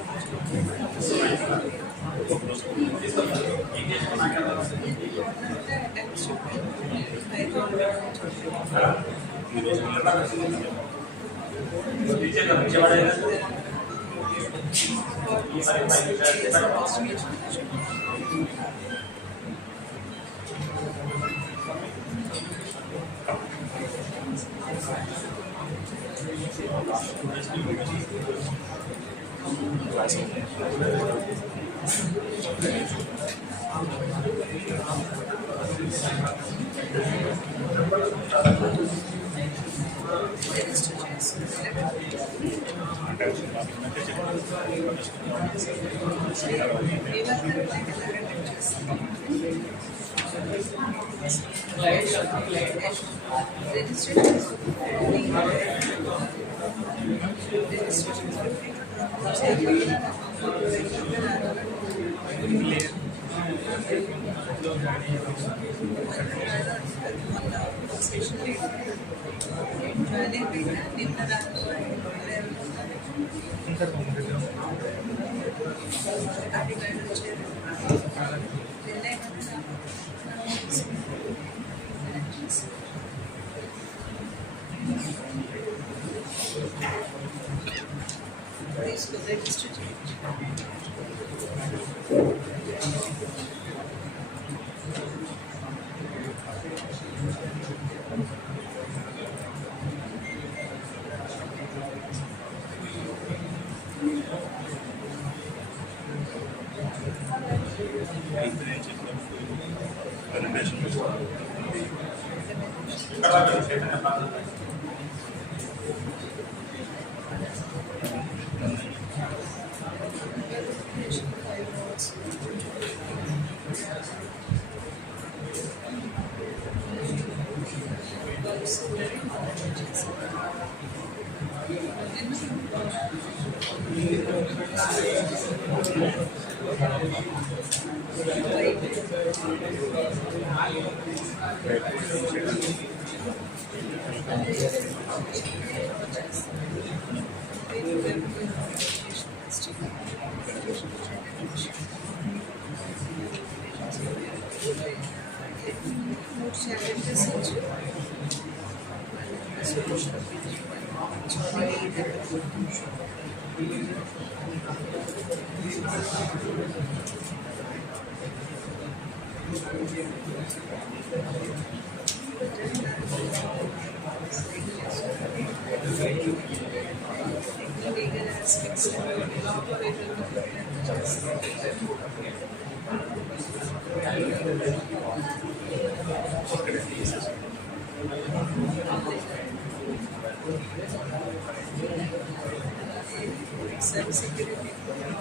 cybersecurity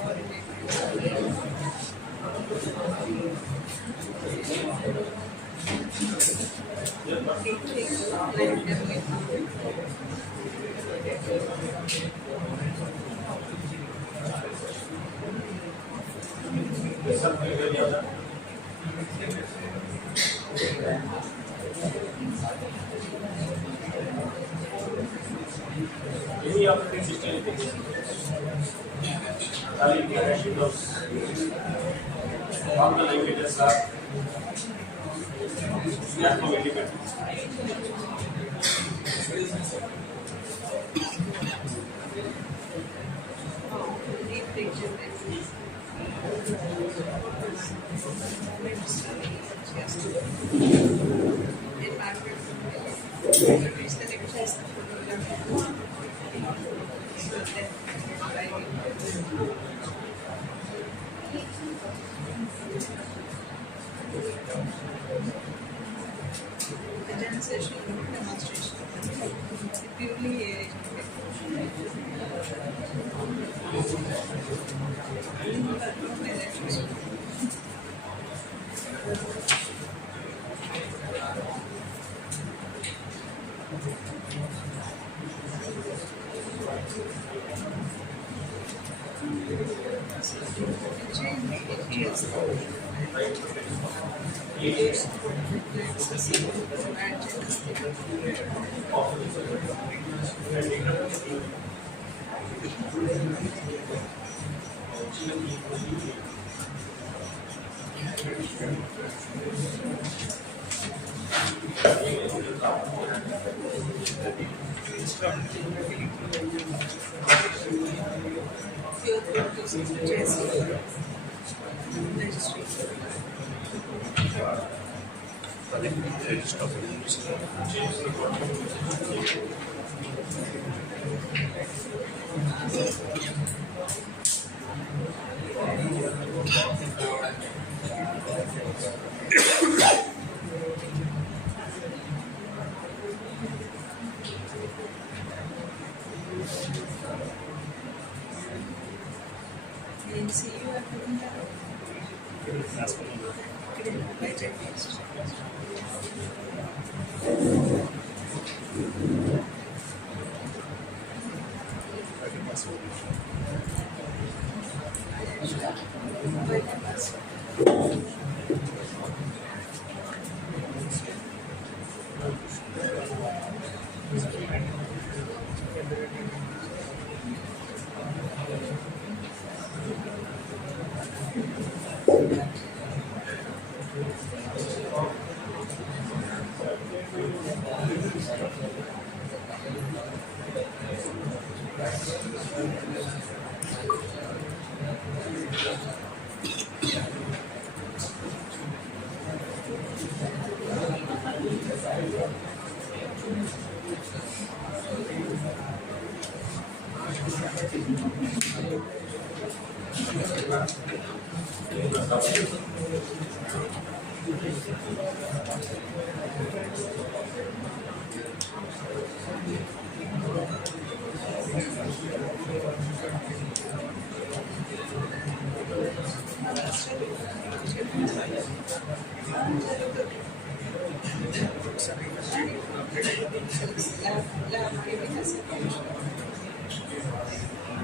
or related. Like development. Any operating system integration. Quality and those. All the languages are platform independent. Deep picture analysis. Moments. Just in market. Select just the demonstration demonstration. It's purely AI.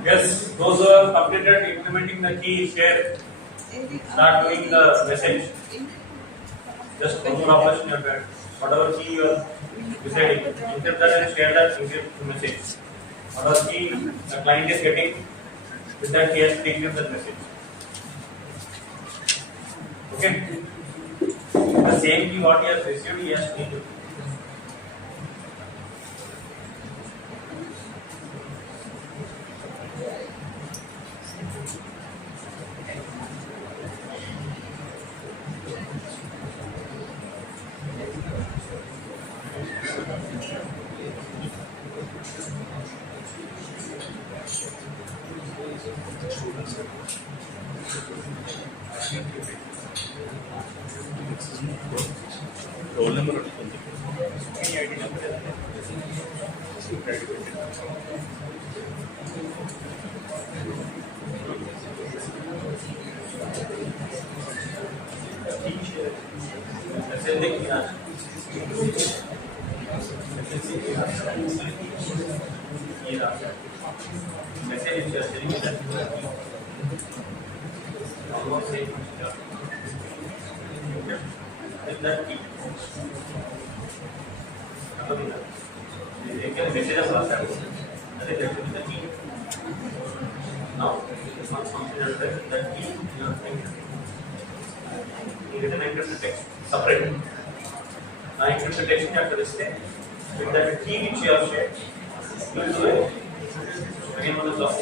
Yes, those who have completed implementing the key, share, start doing the message. Just one more operation your bed. Whatever key you are deciding, encrypt that and share that encrypt message. Whatever key the client is getting, with that he has to decrypt that message. Okay? The same key what he has received, he has to decrypt. Roll number Any ID number? Message is sending it almost same. With that key. They can message us last time. That is the key. Now, this one something else that key you get an encrypted text separate. Now encrypted text after this thing. With that key which you have shared, you will do it. Again on the top.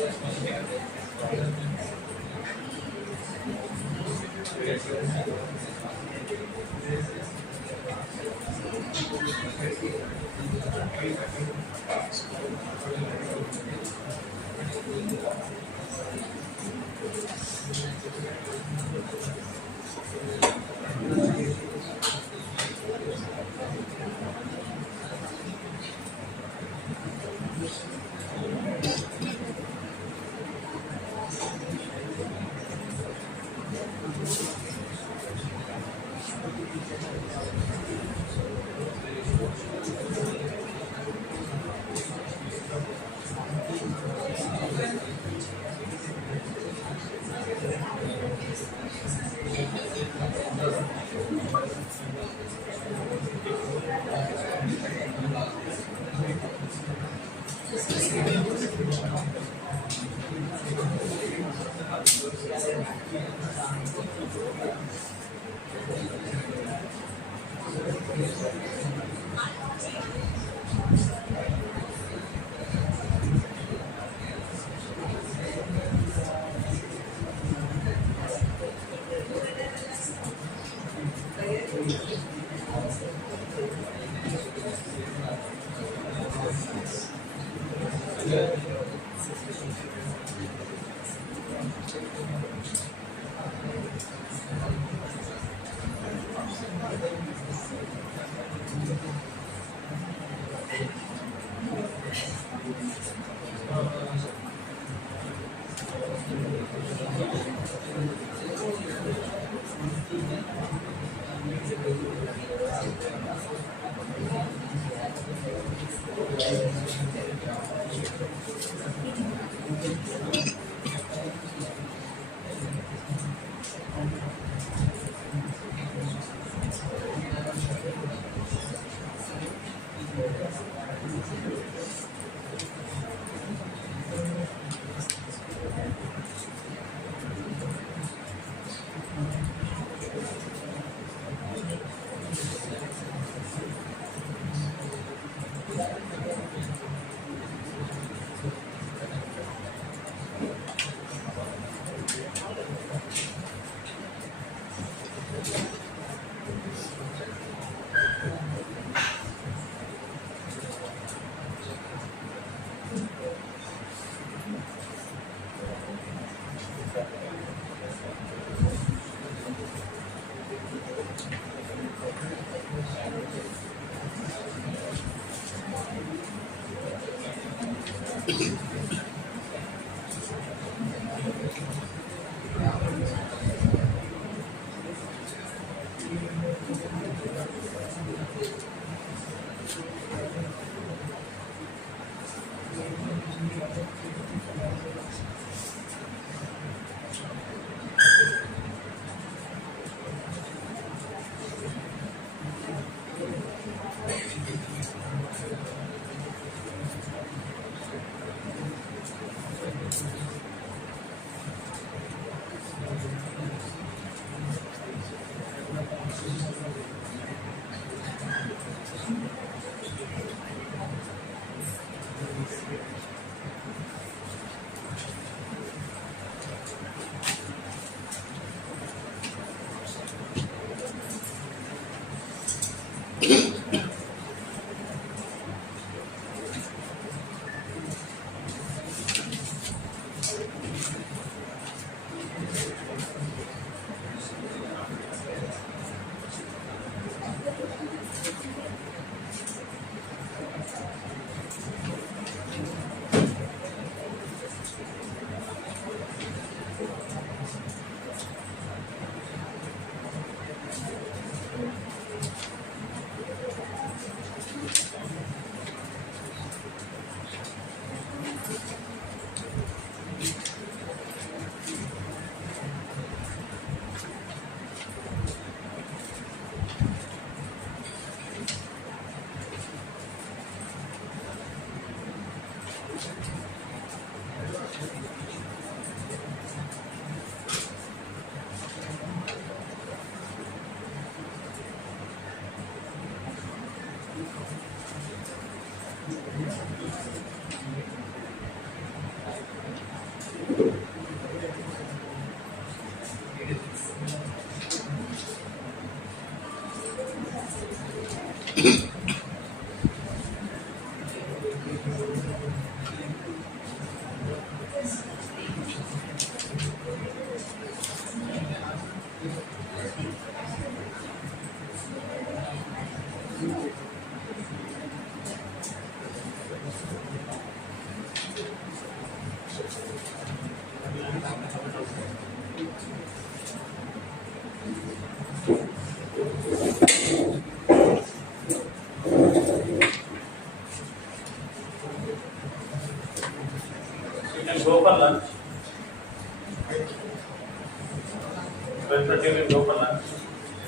12:30 will go for lunch.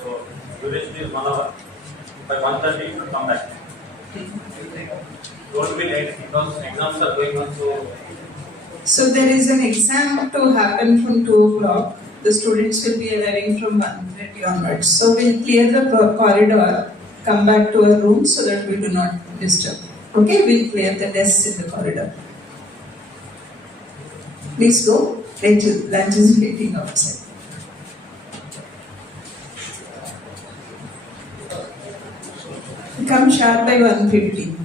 So duration is 1 hour. By 1:30 you should come back. Don't be late because exams are going on. So there is an exam to happen from 2 o'clock. The students will be arriving from 1:30 onwards. So we'll clear the corridor, come back to our room so that we do not disturb. Okay, we'll clear the desks in the corridor. Please go. Lunch is waiting outside. Come sharp by 1:50.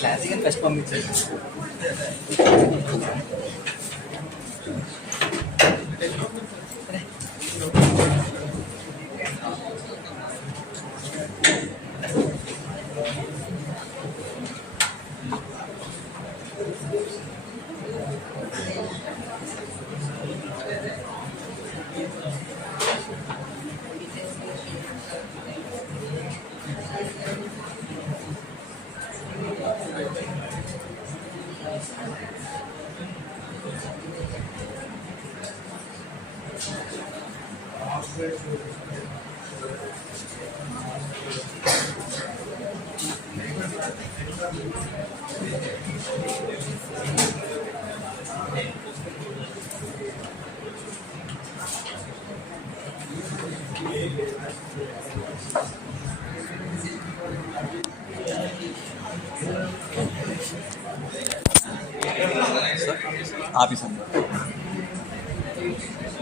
Classical first permit. Office అంతా